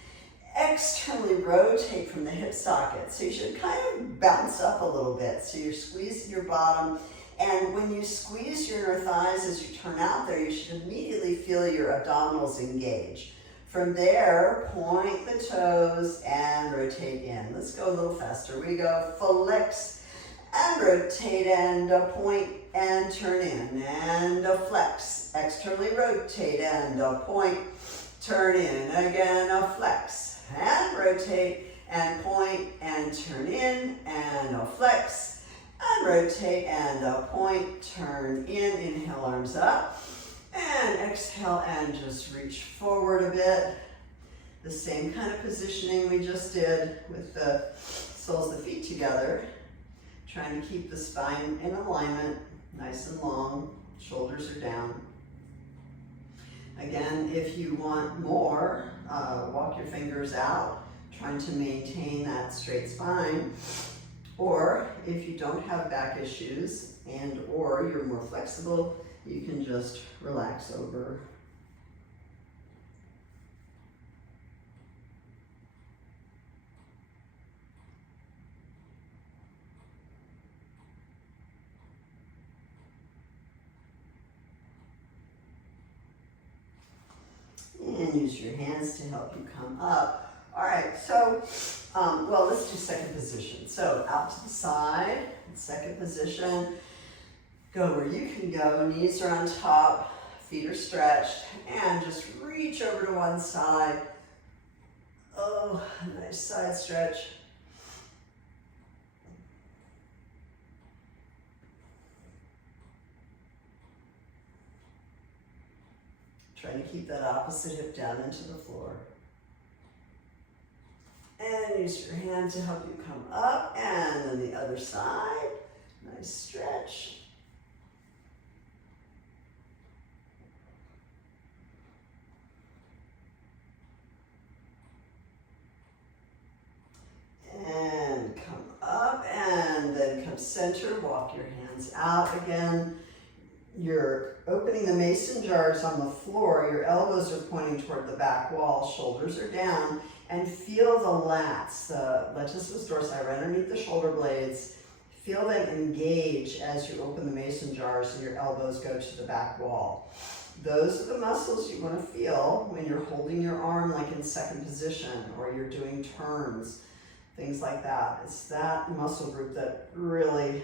Externally rotate from the hip socket. So you should kind of bounce up a little bit. So you're squeezing your bottom. And when you squeeze your inner thighs as you turn out there, you should immediately feel your abdominals engage. From there, point the toes and rotate in. Let's go a little faster. We go flex and rotate and a point and turn in and a flex. Externally rotate and a point, turn in. Again, a flex and rotate and point and turn in and a flex and rotate and a point, turn in. Inhale, arms up. And exhale and just reach forward a bit. The same kind of positioning we just did with the soles of the feet together. Trying to keep the spine in alignment, nice and long, shoulders are down. Again, if you want more, walk your fingers out, trying to maintain that straight spine. Or if you don't have back issues and or you're more flexible, you can just relax over. And use your hands to help you come up. All right, so, well, let's do second position. So out to the side, second position. Go where you can go, knees are on top, feet are stretched, and just reach over to one side. Oh, nice side stretch. Trying to keep that opposite hip down into the floor. And use your hand to help you come up, and then the other side. Nice stretch. And come up, and then come center, walk your hands out again. You're opening the mason jars on the floor, your elbows are pointing toward the back wall, shoulders are down, and feel the lats, the latissimus dorsi right underneath the shoulder blades. Feel them engage as you open the mason jars and your elbows go to the back wall. Those are the muscles you want to feel when you're holding your arm like in second position or you're doing turns, things like that. It's that muscle group that really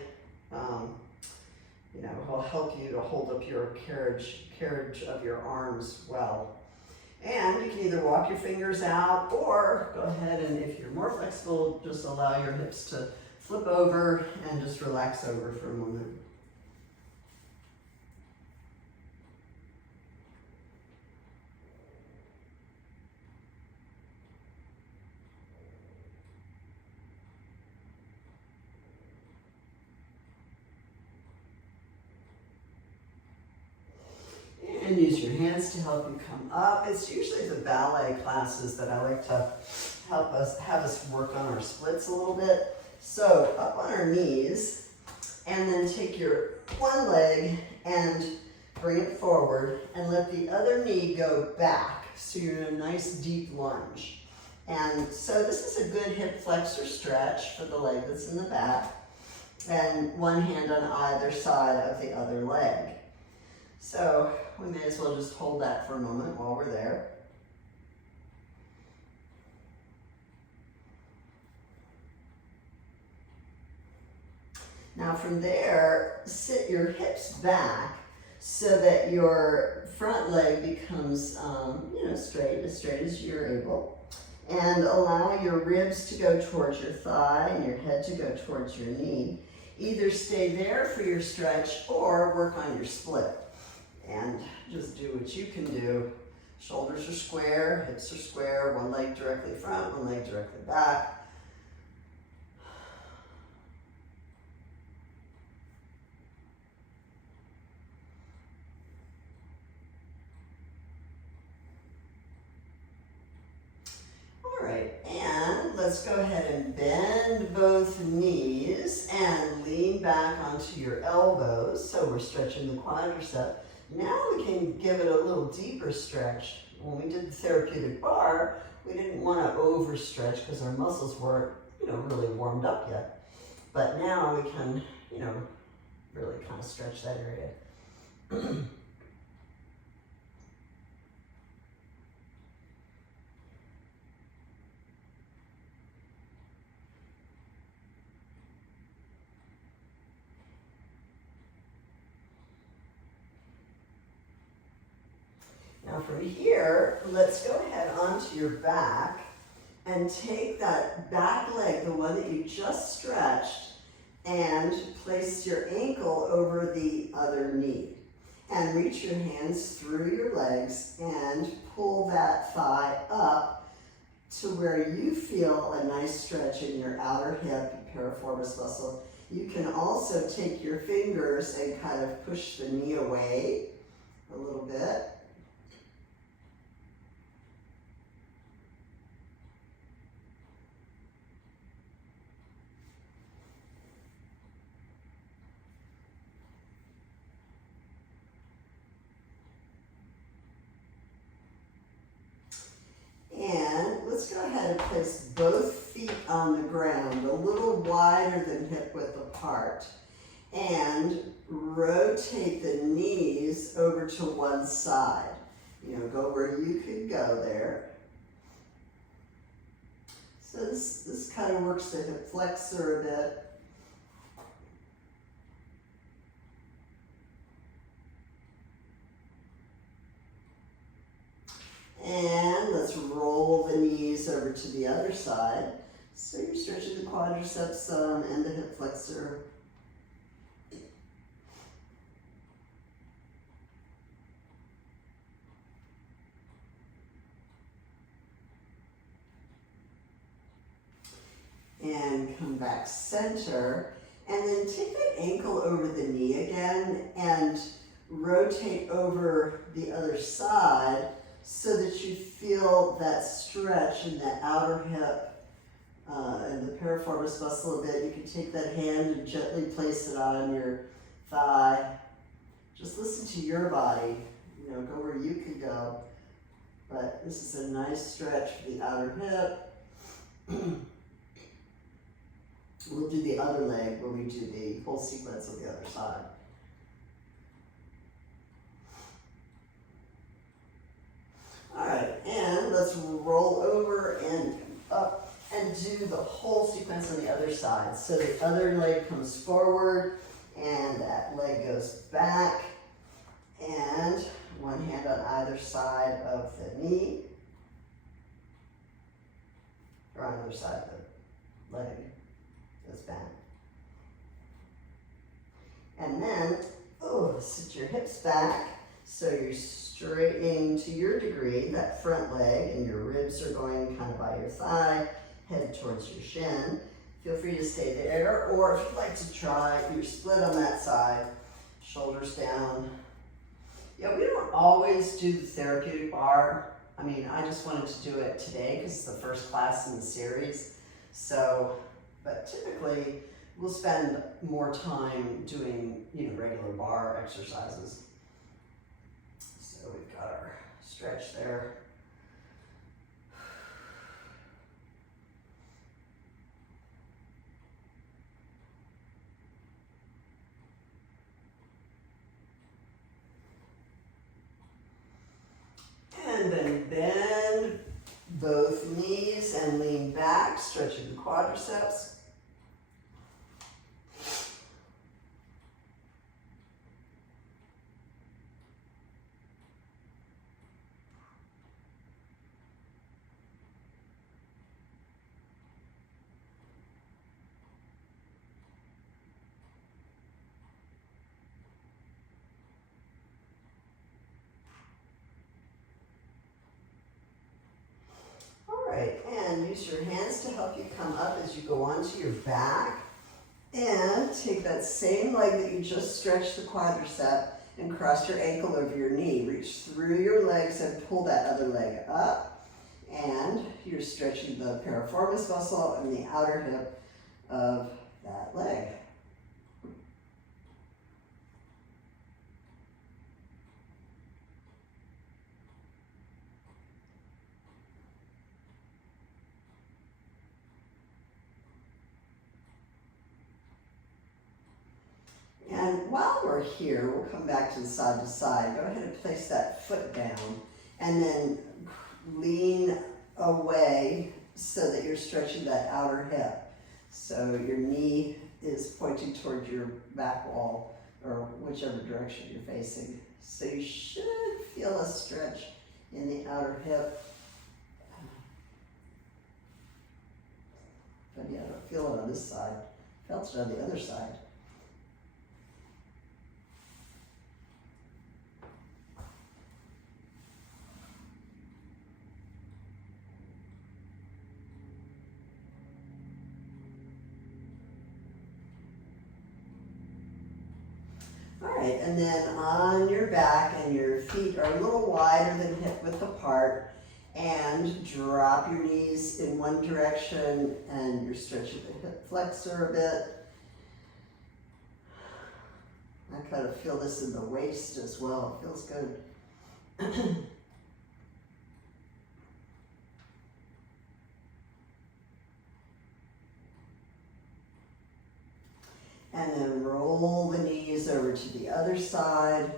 will help you to hold up your carriage of your arms well. And you can either walk your fingers out or go ahead and if you're more flexible, just allow your hips to flip over and just relax over for a moment. And use your hands to help you come up. It's usually the ballet classes that I like to have us work on our splits a little bit. So up on our knees, and then take your one leg and bring it forward and let the other knee go back. So you're in a nice deep lunge. And so this is a good hip flexor stretch for the leg that's in the back, and one hand on either side of the other leg. So we may as well just hold that for a moment while we're there. Now from there, sit your hips back so that your front leg becomes straight as you're able. And allow your ribs to go towards your thigh and your head to go towards your knee. Either stay there for your stretch or work on your split. And just do what you can do. Shoulders are square, hips are square, one leg directly front, one leg directly back. All right, and let's go ahead and bend both knees and lean back onto your elbows. So we're stretching the quadricep. Now we can give it a little deeper stretch. When we did the therapeutic bar, we didn't want to overstretch because our muscles weren't, really warmed up yet. But now we can, really kind of stretch that area. Now from here, let's go ahead onto your back and take that back leg, the one that you just stretched, and place your ankle over the other knee. And reach your hands through your legs and pull that thigh up to where you feel a nice stretch in your outer hip, piriformis muscle. You can also take your fingers and kind of push the knee away a little bit. And let's go ahead and place both feet on the ground, a little wider than hip width apart. And rotate the knees over to one side. Go where you could go there. So this kind of works the hip flexor a bit. And let's roll the knees over to the other side. So you're stretching the quadriceps and the hip flexor. And come back center. And then take that ankle over the knee again and rotate over the other side, so that you feel that stretch in the outer hip and the piriformis muscle a bit. You can take that hand and gently place it on your thigh. Just listen to your body, go where you can go. But this is a nice stretch for the outer hip. We'll do the other leg when we do the whole sequence on the other side. All right, and let's roll over and up and do the whole sequence on the other side. So the other leg comes forward and that leg goes back, and one hand on either side of the knee, or on either side of the leg goes back. And then, sit your hips back so you're straightening to your degree that front leg, and your ribs are going kind of by your thigh, head towards your shin. Feel free to stay there, or if you'd like to try, you're split on that side, shoulders down. Yeah, we don't always do the therapeutic bar. I just wanted to do it today because it's the first class in the series. But typically we'll spend more time doing, regular bar exercises. So we've got our stretch there. And then bend both knees and lean back, stretching the quadriceps. And use your hands to help you come up as you go onto your back. And take that same leg that you just stretched the quadricep and cross your ankle over your knee. Reach through your legs and pull that other leg up. And you're stretching the piriformis muscle and the outer hip of that leg. And while we're here, we'll come back to the side to side. Go ahead and place that foot down and then lean away so that you're stretching that outer hip. So your knee is pointing toward your back wall or whichever direction you're facing. So you should feel a stretch in the outer hip. But yeah, I don't feel it on this side. Felt it on the other side. All right, and then on your back, and your feet are a little wider than hip width apart, and drop your knees in one direction, and you're stretching the hip flexor a bit. I kind of feel this in the waist as well. It feels good. And then roll the knees over to the other side.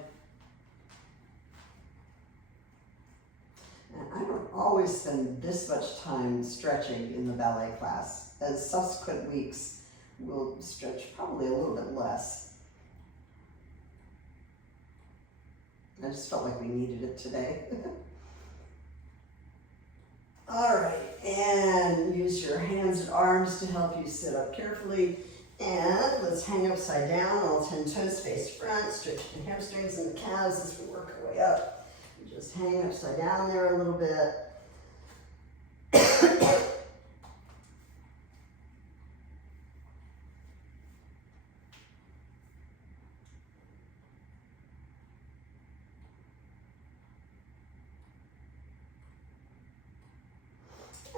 And I don't always spend this much time stretching in the ballet class. As subsequent weeks, we'll stretch probably a little bit less. I just felt like we needed it today. All right, and use your hands and arms to help you sit up carefully. And let's hang upside down, all 10 toes face front, stretch the hamstrings and the calves as we work our way up. Just hang upside down there a little bit.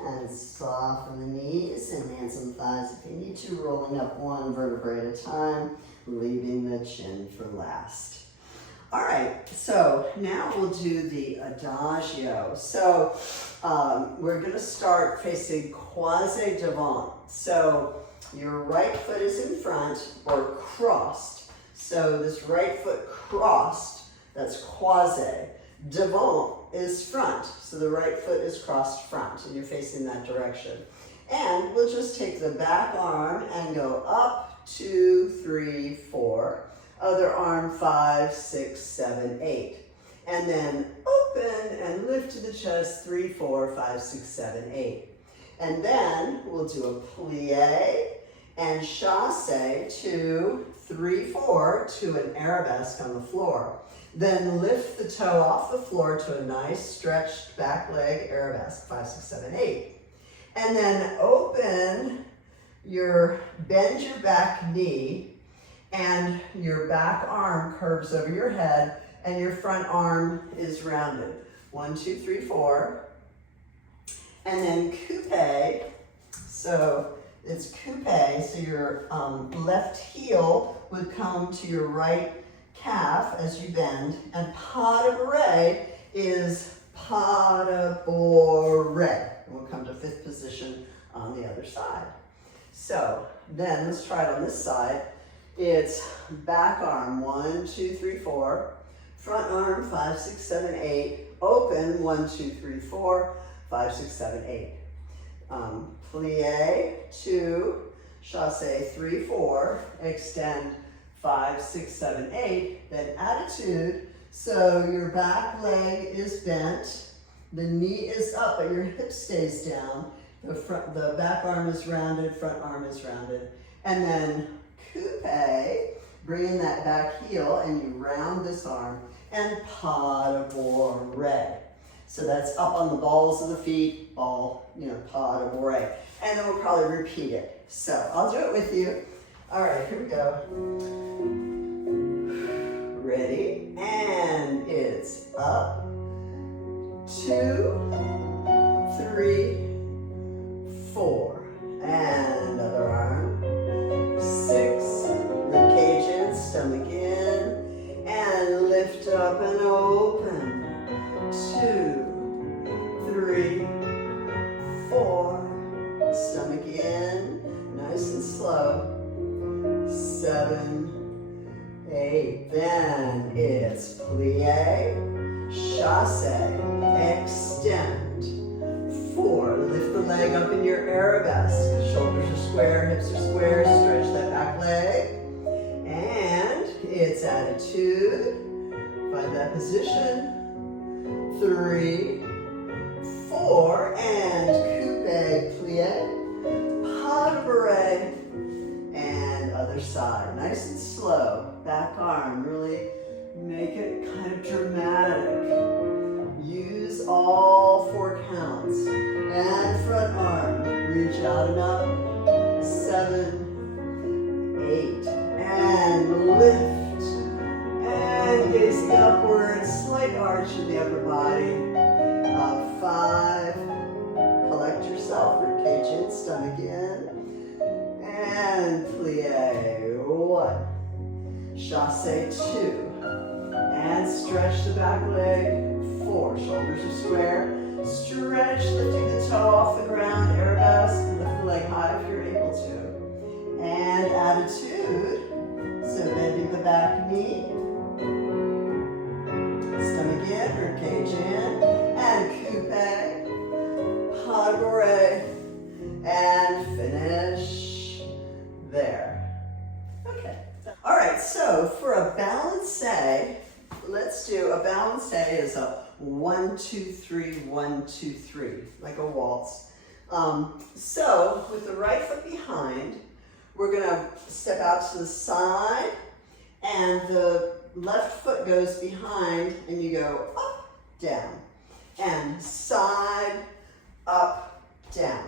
And soften the knees and hands and thighs if you need to, rolling up one vertebrae at a time, leaving the chin for last. All right, so now we'll do the adagio. So we're going to start facing quasi devant. So your right foot is in front or crossed. So this right foot crossed, that's quasi. Devant is front, so the right foot is crossed front, and you're facing that direction. And we'll just take the back arm and go up, 2, 3, 4. Other arm, 5, 6, 7, 8. And then open and lift to the chest, 3, 4, 5, 6, 7, 8. And then we'll do a plie and chasse, 2, 3, 4, to an arabesque on the floor. Then lift the toe off the floor to a nice stretched back leg arabesque, 5, 6, 7, 8. And then bend your back knee, and your back arm curves over your head, and your front arm is rounded. 1, 2, 3, 4. And then coupe. So it's coupe, so your left heel would come to your right calf as you bend, and pas de bourrée is pas de bourrée. And we'll come to fifth position on the other side. So then let's try it on this side. It's back arm, 1, 2, 3, 4. Front arm, 5, 6, 7, 8. Open, 1, 2, 3, 4, 5, 6, 7, 8. Plie, 2, chasse, 3, 4. Extend, 5, 6, 7, 8. Then attitude. So your back leg is bent. The knee is up, but your hip stays down. The back arm is rounded, front arm is rounded. And then coupe, bring in that back heel and you round this arm, and pas de bourrée. So that's up on the balls of the feet, pas de bourrée. And then we'll probably repeat it. So I'll do it with you. All right, here we go. Ready? And it's up, 2, 3, 4. And other arm. 6, ribcage in, stomach in, and lift up and open. 2, 3, 4. Stomach in, nice and slow. 7, 8. extend. 4, lift the leg up in your arabesque. Shoulders are square, hips are square, stretch that back leg. And it's attitude. Find that position. 3, 4, and coupe, plie, pas de bourrée, and other side. Nice and slow. Back arm, really make it kind of dramatic. Use all 4 counts. And front arm, reach out and up. 7, 8, and lift. And gazing upward, slight arch in the upper body. 5, collect yourself, ribcage in, stomach in. And plie, 1. Chassé, 2. And stretch the back leg, 4. Shoulders are square. Stretch, lifting the toe off the ground, arabesque, and lift the leg high if you're able to. And attitude, so bending the back knee. Stomach in, ribcage in, and coupe, pas de bourrée, and finish there. Okay. All right, so for a balancé, let's do a balancé is a 1, 2, 3, 1, 2, 3, like a waltz. So with the right foot behind, we're gonna step out to the side, and the left foot goes behind, and you go up, down, and side, up, down.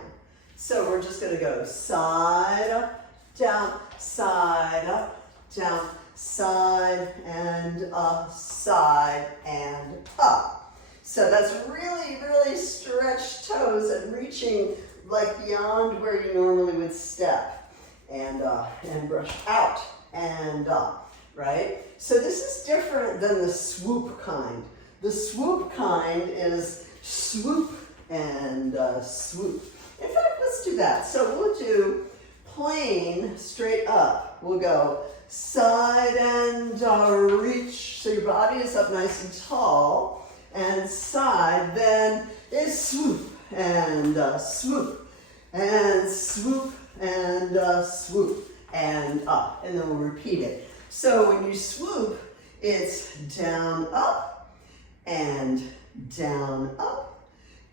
So we're just gonna go side, up, down, side, up, down, side, and up, side, and up. So that's really, really stretched toes and reaching like beyond where you normally would step. And brush out and up, right? So this is different than the swoop kind. The swoop kind is swoop and swoop. In fact, let's do that. So we'll do plain straight up. We'll go side and reach. So your body is up nice and tall. And side then is swoop and swoop and swoop and swoop and up. And then we'll repeat it. So when you swoop, it's down, up, and down, up,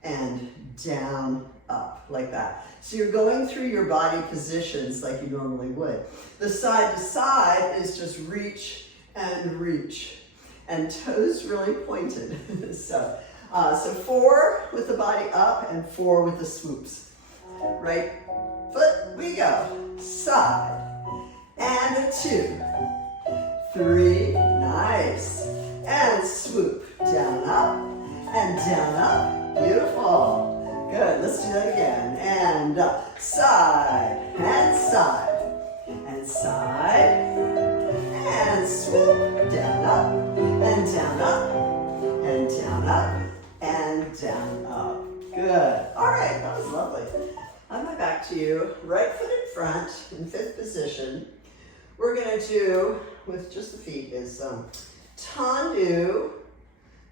and down, up, like that. So you're going through your body positions like you normally would. The side to side is just reach, and toes really pointed. So 4 with the body up and 4 with the swoops. Right foot, we go. Side, and 2, 3, nice. And swoop, down, up, and down, up. Beautiful. Good, let's do that again. And up, side, and side, and side, and swoop, down, up, and down, up, and down, up, and down, up. Good. All right, that was lovely. On my back to you, right foot in front in 5th position. We're gonna do, with just the feet, is tendu,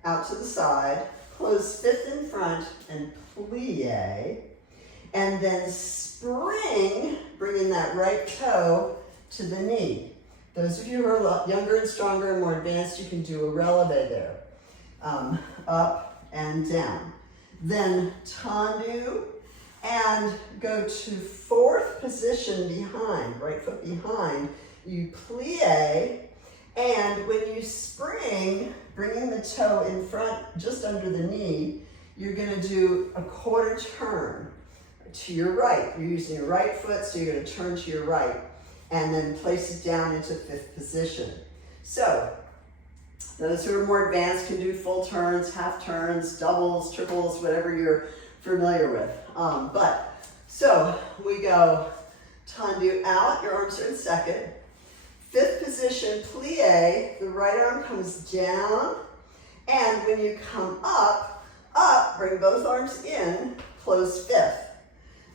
out to the side, close 5th in front, and plie, and then spring, bringing that right toe to the knee. Those of you who are a lot younger and stronger and more advanced, you can do a releve there. Up and down. Then tendu, and go to 4th position behind, right foot behind. You plie, and when you spring, bringing the toe in front, just under the knee, you're gonna do a quarter turn to your right. You're using your right foot, so you're gonna turn to your right, and then place it down into 5th position. So, those who are more advanced can do full turns, half turns, doubles, triples, whatever you're familiar with. So we go tendu out, your arms are in 2nd. 5th position, plie, the right arm comes down, and when you come up, bring both arms in, close 5th.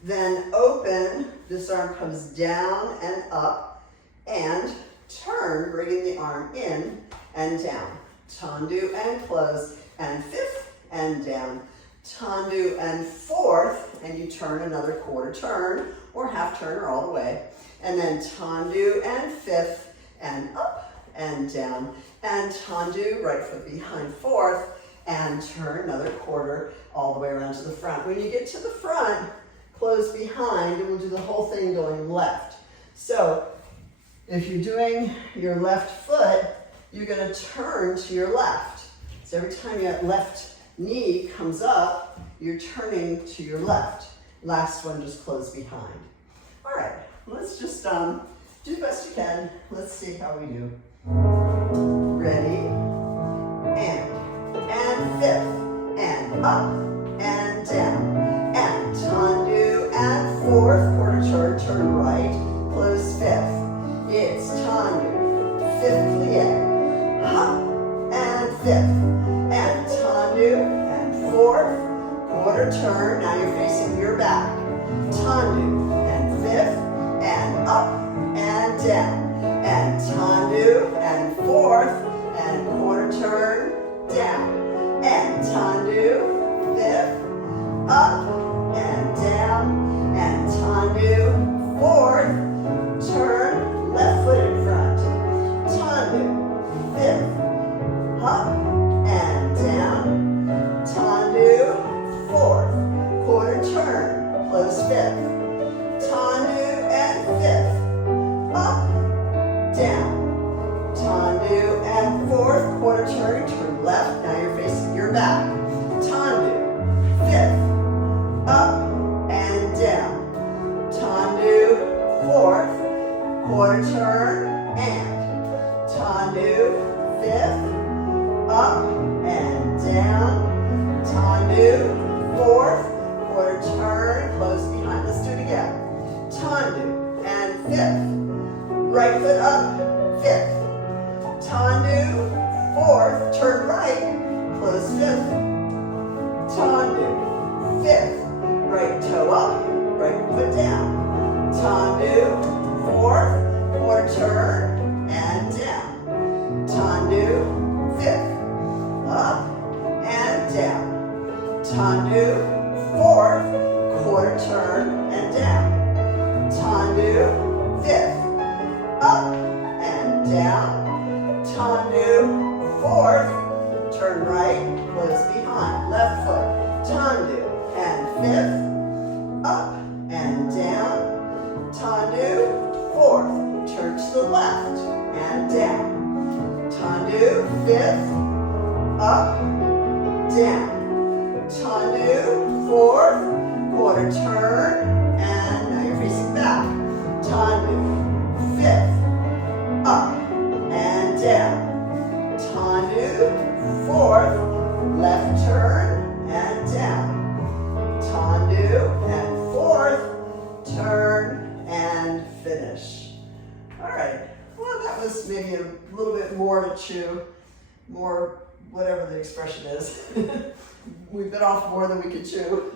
Then open, this arm comes down and up, and turn, bringing the arm in and down. Tendu and close, and 5th and down. tendu and fourth, and you turn another quarter turn, or half turn, or all the way. And then tendu and fifth, and up and down. And tendu, right foot behind fourth, and turn another quarter all the way around to the front. When you get to the front, close behind, and we'll do the whole thing going left. So if you're doing your left foot, you're going to turn to your left. So every time your left knee comes up, you're turning to your left. Last one, just close behind. All right, let's just do the best you can. Let's see how we do. Ready? And fifth, and up, and down, and tendu, and fourth, quarter turn right, close fifth. It's tendu, fifth plie, hop, and fifth, and tendu, and fourth, quarter turn, now you're facing your back. Tendu, and fifth, and up, and down, and tendu, and fourth, and quarter turn, down, and tendu, fifth, up, and down, and tendu, fourth, turn, left foot in front, tendu, fifth, up, and down, tendu, fourth, quarter turn, close fifth, tendu, and fifth, up, down, tendu, and fourth, quarter turn, turn left, now you're facing your back, tendu, fifth, up, and down, tendu, fourth, quarter turn, and tendu, fifth, up, and down, tendu, fourth, quarter turn, close behind, let's do it again, tendu, and fifth, right foot up, fifth, tendu, fourth, turn right, close fifth, tendu, fifth, right toe up, right foot down, tendu, fourth, quarter turn, and down, tendu, fifth, up, and down, tendu, fourth, quarter turn, and down, tendu, fifth, up, and down, tendu, fourth, turn right, close behind, left foot, tendu, and fifth, up, and down, tendu, fourth, turn to the left, and down, tendu, fifth, up, down, tendu, fourth, quarter turn, and now you're facing back, tendu, fifth, up, and down, tendu, fourth, left turn, and down, tendu, and fourth, turn, and finish. All right, well that was maybe a little bit more to chew, more whatever the expression is. We bit off more than we could chew.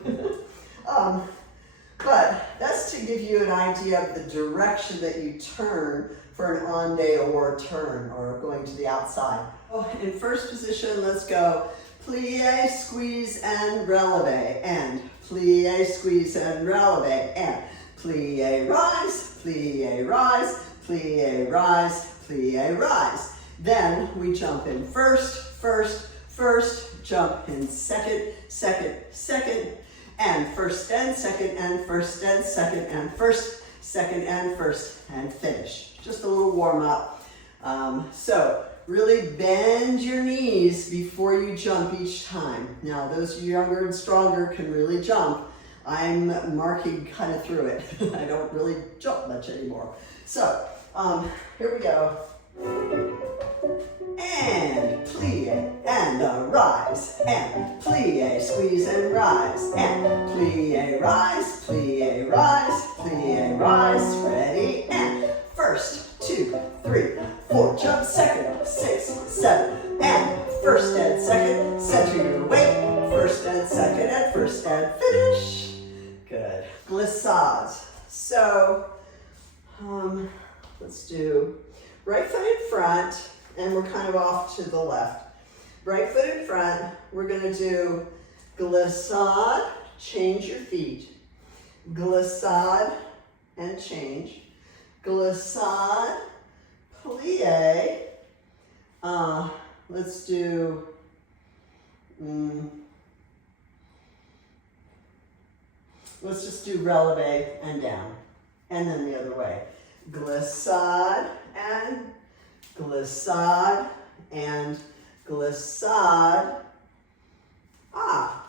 But that's to give you an idea of the direction that you turn for an en dehors turn, or going to the outside. In first position, let's go plie, squeeze, and releve, and plie, squeeze, and releve, and plie, rise, plie, rise, plie, rise, plie, rise. Then we jump in first, jump in second, and first and second, and first and second, and first, second and first, and finish. Just a little warm up. So really bend your knees before you jump each time. Now those younger and stronger can really jump. I'm marking kind of through it. I don't really jump much anymore. So here we go. And plie, and rise, and plie, squeeze, and rise, and plie, rise, plie, rise, plie, rise, ready, and first, 2, 3, 4, jump second, 6, 7, and first and second, center your weight, first and second, and first and finish. Good. Glissades. So, let's do right foot in front, and we're kind of off to the left. Right foot in front, we're gonna do glissade, change your feet. Glissade and change. Glissade, plie. Let's do, let's just do releve and down. And then the other way. Glissade and glissade and glissade.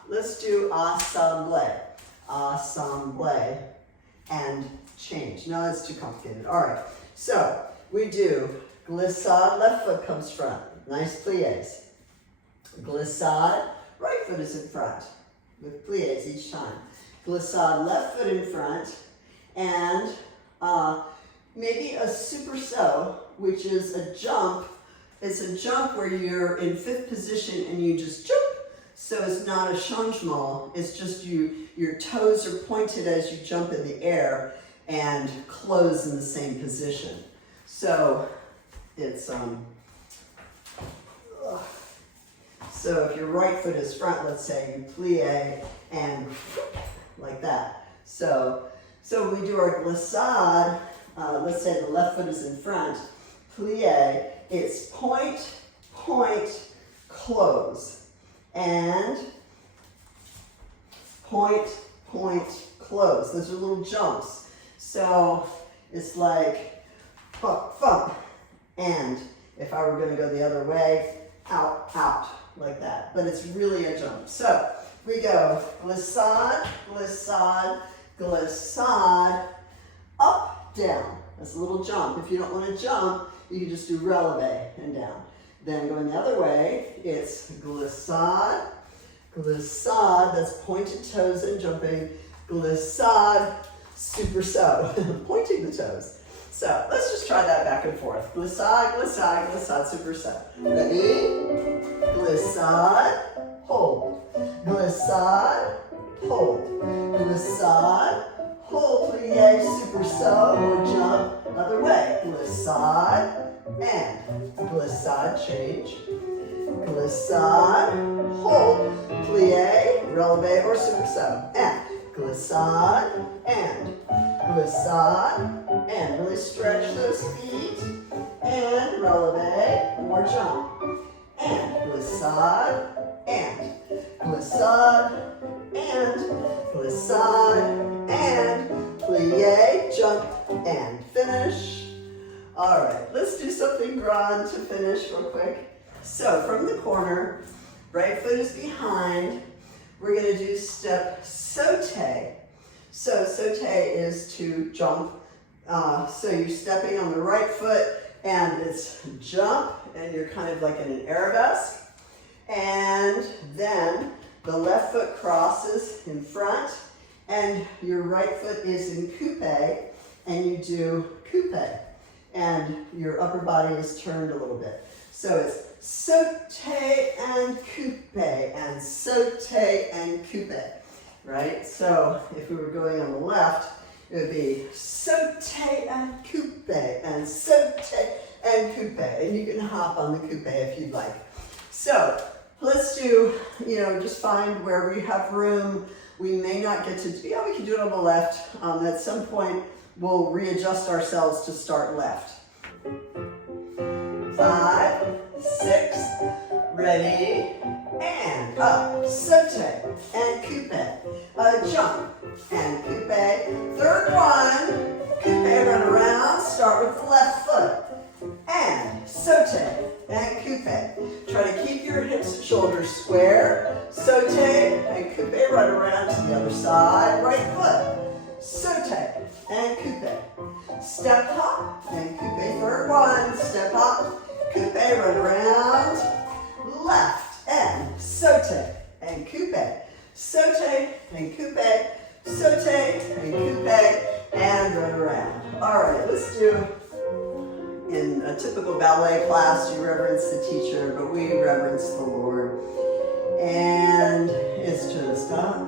Let's do assemble. Assemble and change. No, that's too complicated. All right, so we do glissade, left foot comes front. Nice plies. Glissade, right foot is in front with plies each time. Glissade, left foot in front, and maybe a superso, which is a jump. It's a jump where you're in fifth position and you just jump. So it's not a changement, it's just your toes are pointed as you jump in the air and close in the same position. So it's, so if your right foot is front, let's say, you plie and like that. So we do our glissade, let's say the left foot is in front, plie, it's point, point, close. And point, point, close. Those are little jumps. So it's like bump, bump. And if I were going to go the other way, out, out, like that. But it's really a jump. So we go glissade, glissade, glissade, up, down. That's a little jump. If you don't want to jump, you can just do releve and down. Then going the other way, it's glissade, glissade, that's pointed toes and jumping, glissade, superso, pointing the toes. So let's just try that back and forth. Glissade, glissade, glissade, superso. Ready? Glissade, hold. Glissade, hold. Glissade, hold, plie, superso, or jump, other way. Glissade, and glissade, change, glissade, hold, plie, releve, or superso, and glissade, and really stretch those feet, and releve, or jump, and glissade, and glissade, and glissade, and plie, jump, and finish. All right, let's do something grand to finish real quick. So from the corner, right foot is behind. We're gonna do step saute. So saute is to jump. So you're stepping on the right foot and it's jump and you're kind of like in an arabesque. And then the left foot crosses in front and your right foot is in coupe and you do coupe. And your upper body is turned a little bit. So it's saute and coupe, and saute and coupe, right? So if we were going on the left, it would be saute and coupe, and saute and coupe. And you can hop on the coupe if you'd like. So let's do, just find where we have room. We may not get to, we can do it on the left. At some point, we'll readjust ourselves to start left. 5, 6, ready, and up, saute, and coupe, jump, and coupe. Third one, coupe, run around, start with the left foot, and saute, and coupe. Try to keep your hips and shoulders square, saute, and coupe, run around to the other side, right foot. Saute and coupe. Step hop and coupe. Third one. Step hop, coupe, run around. Left and saute and coupe. Saute and coupe. Saute and coupe and run around. All right, let's do, in a typical ballet class, you reverence the teacher, but we reverence the Lord. And it's just up.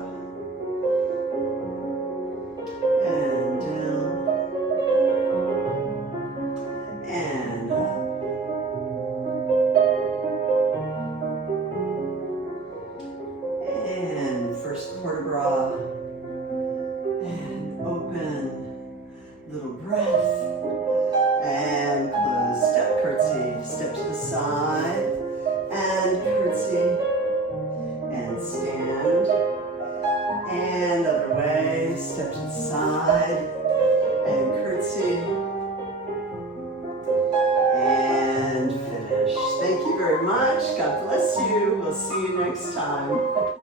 And vertebra. And open, little breath. And close, step curtsy. Step to the side. And curtsy. And stand. And other way, step to the side. And curtsy. And finish. Thank you very much. God bless you. We'll see you next time.